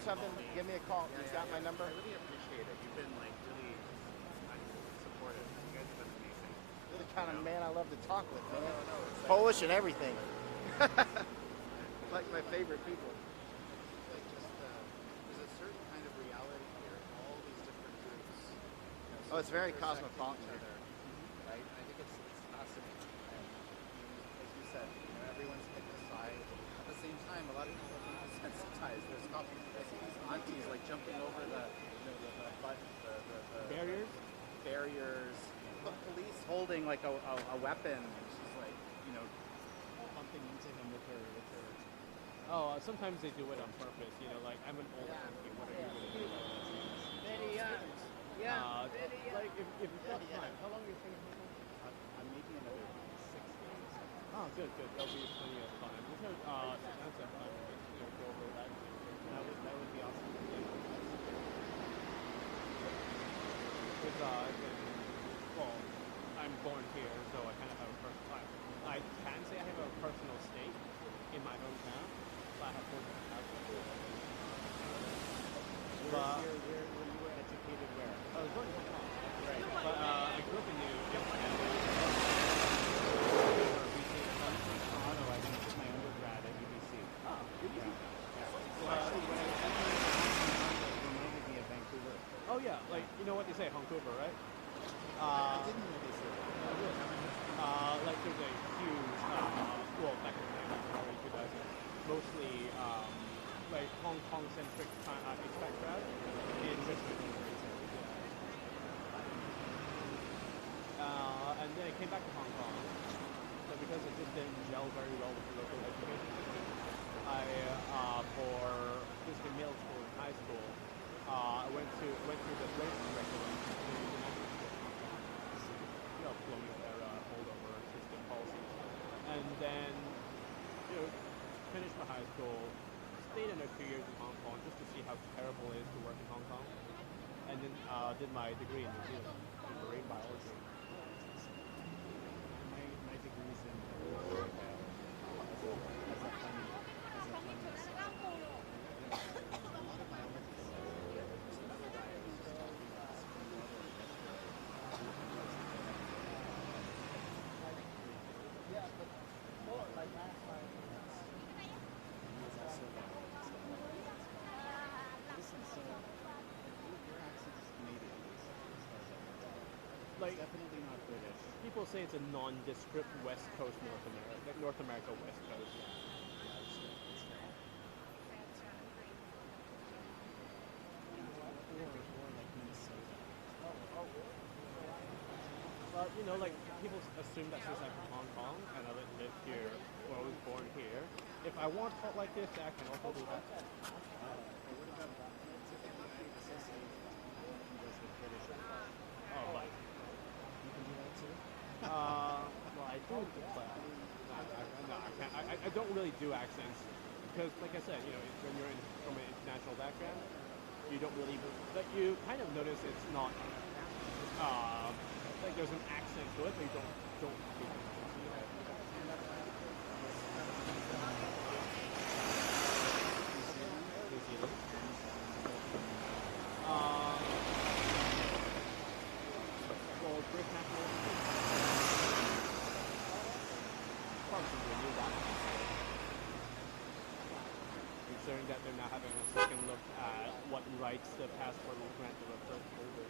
need something, give me a call. You've got my number. I really appreciate it. You've been like really supportive. You guys have been amazing. You're the kind of man I love to talk with, man. It's Polish and everything. Like my favorite people. Like just there's a certain kind of reality here. All these different groups. Oh, it's very intersecting cosmopolitan each other, right? I think it's fascinating. And as you said, everyone's picking a side. At the same time, a lot of people are desensitized. There's these aunties like jumping over the barriers. Barriers. Police holding like a weapon, and she's like, bumping into him with her. Oh, sometimes they do it on purpose. Like I'm an old auntie. What are you going to do? Like if you've got time, how long are you staying in Hong Kong? I'm making another 6 days. Oh, good. There'll be plenty of time. There's no that's time to go over that. That would be awesome. Because I'm born here, so I kind of have a personal. I can say I have a personal stake in my hometown, but I have to have Where you were educated where? I was born in Hong Kong, Right. but I grew up in New York. Toronto, I did my undergrad at UBC. Oh, UBC. So actually, when I reminded me of Vancouver. Oh yeah, like you know what they say, Vancouver, right? I didn't know they said that. Like there's a huge, back in the early 2000s, mostly like Hong Kong-centric expat crowd in Richmond. And then I came back to Hong Kong, so because it just didn't gel very well with the local education system, for basically middle school and high school, I went through the race curriculum to the national school in Hong Kong, blowing their holdover system policies. And then, finished my high school, stayed another 2 years in Hong Kong just to see how terrible it is to work in Hong Kong. And then did my degree in New Zealand in marine biology. My degree is in marine biology. As a funny Like, definitely not British. People say it's a nondescript West Coast North America West Coast. Or like Minnesota. Well, like people assume that since I'm from Hong Kong and I live here, or I was born here, if I want to talk like this, I can also do that. What about typically associated with British? Oh, like. You can do that too? Well, I do, but no, I can't. I don't really do accents because, like I said, when you're from an international background, you don't really, but you kind of notice it's not, like there's an accent to it, but you don't. New Zealand. Well, British national. Probably renew that. Considering that they're now having a second look at what rights the passport will grant to a first holder.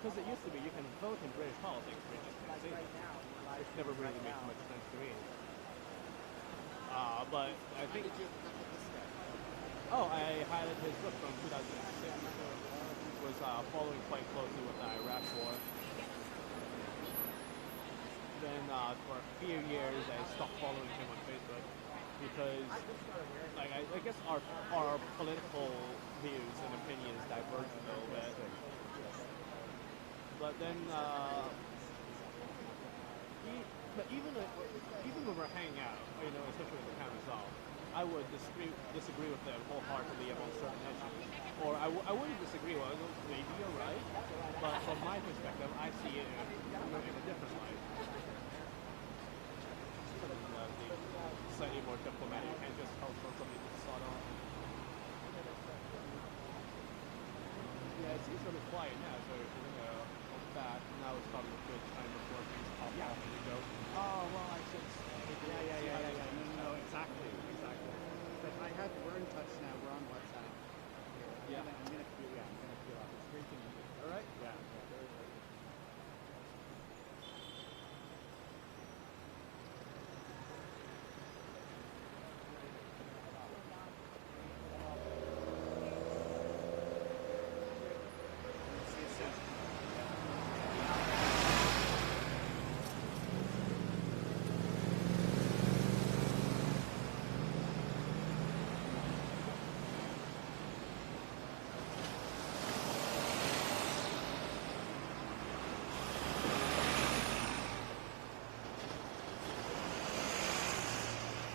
Because it used to be you can vote in British politics, but you just can't say it. Which never really makes much sense to me. But I think. Oh, I highlighted his book from 2006. Was following quite closely with the Iraq War. Then for a few years I stopped following him on Facebook because, like, I guess our political views and opinions diverge a little bit. But then, even when we're hanging out, especially with the cameras off, I would disagree with them wholeheartedly about certain issues. Or I wouldn't disagree with them, maybe you're right, but from my perspective, I see it in a different light. Slightly more diplomatic, you can't just tell something to start on. it seems really quiet now, so if you're gonna go back, now is probably a good time before things pop off and you go, oh, well, I should No, exactly. But I have, we're in touch now, we're on WhatsApp. Yeah. I'm gonna feel off. It's great to meet you. All right? Yeah, very, very good. See you soon.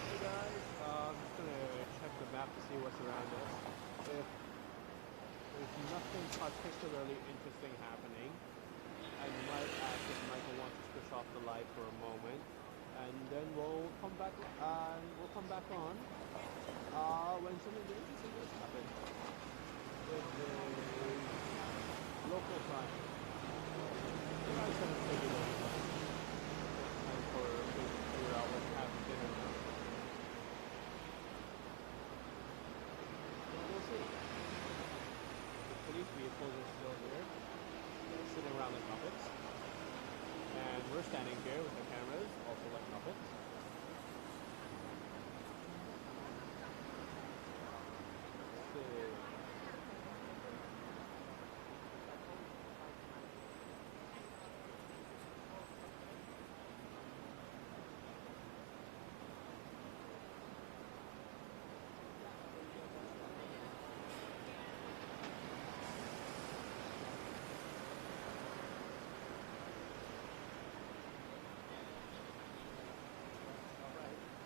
Hey guys, I'm just gonna check the map to see what's around us. If there's nothing particularly interesting happening, I might ask if Michael wants to switch off the light for a moment, and then we'll come back on when something interesting does happen. With the local time. You guys gonna take it over. Time for us to figure out what's happening dinner now. Well, we'll see. The police vehicles are still here, sitting around like puppets. And we're standing here with the cameras, also like puppets. Let's see.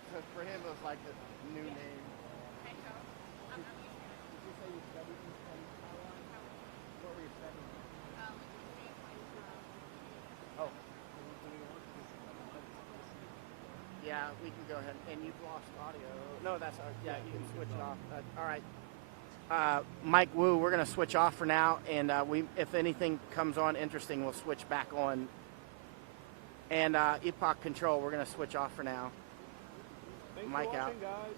So for him, it was like a new name. Did you say you studied in Taiwan? What were you studying? Oh. Yeah, we can go ahead. And you've lost audio. No, that's our, yeah, you can switch it off. All right. Mike Wu, we're going to switch off for now. And if anything comes on interesting, we'll switch back on. And Epoch Control, we're going to switch off for now. Thanks Mike for out. watching, guys.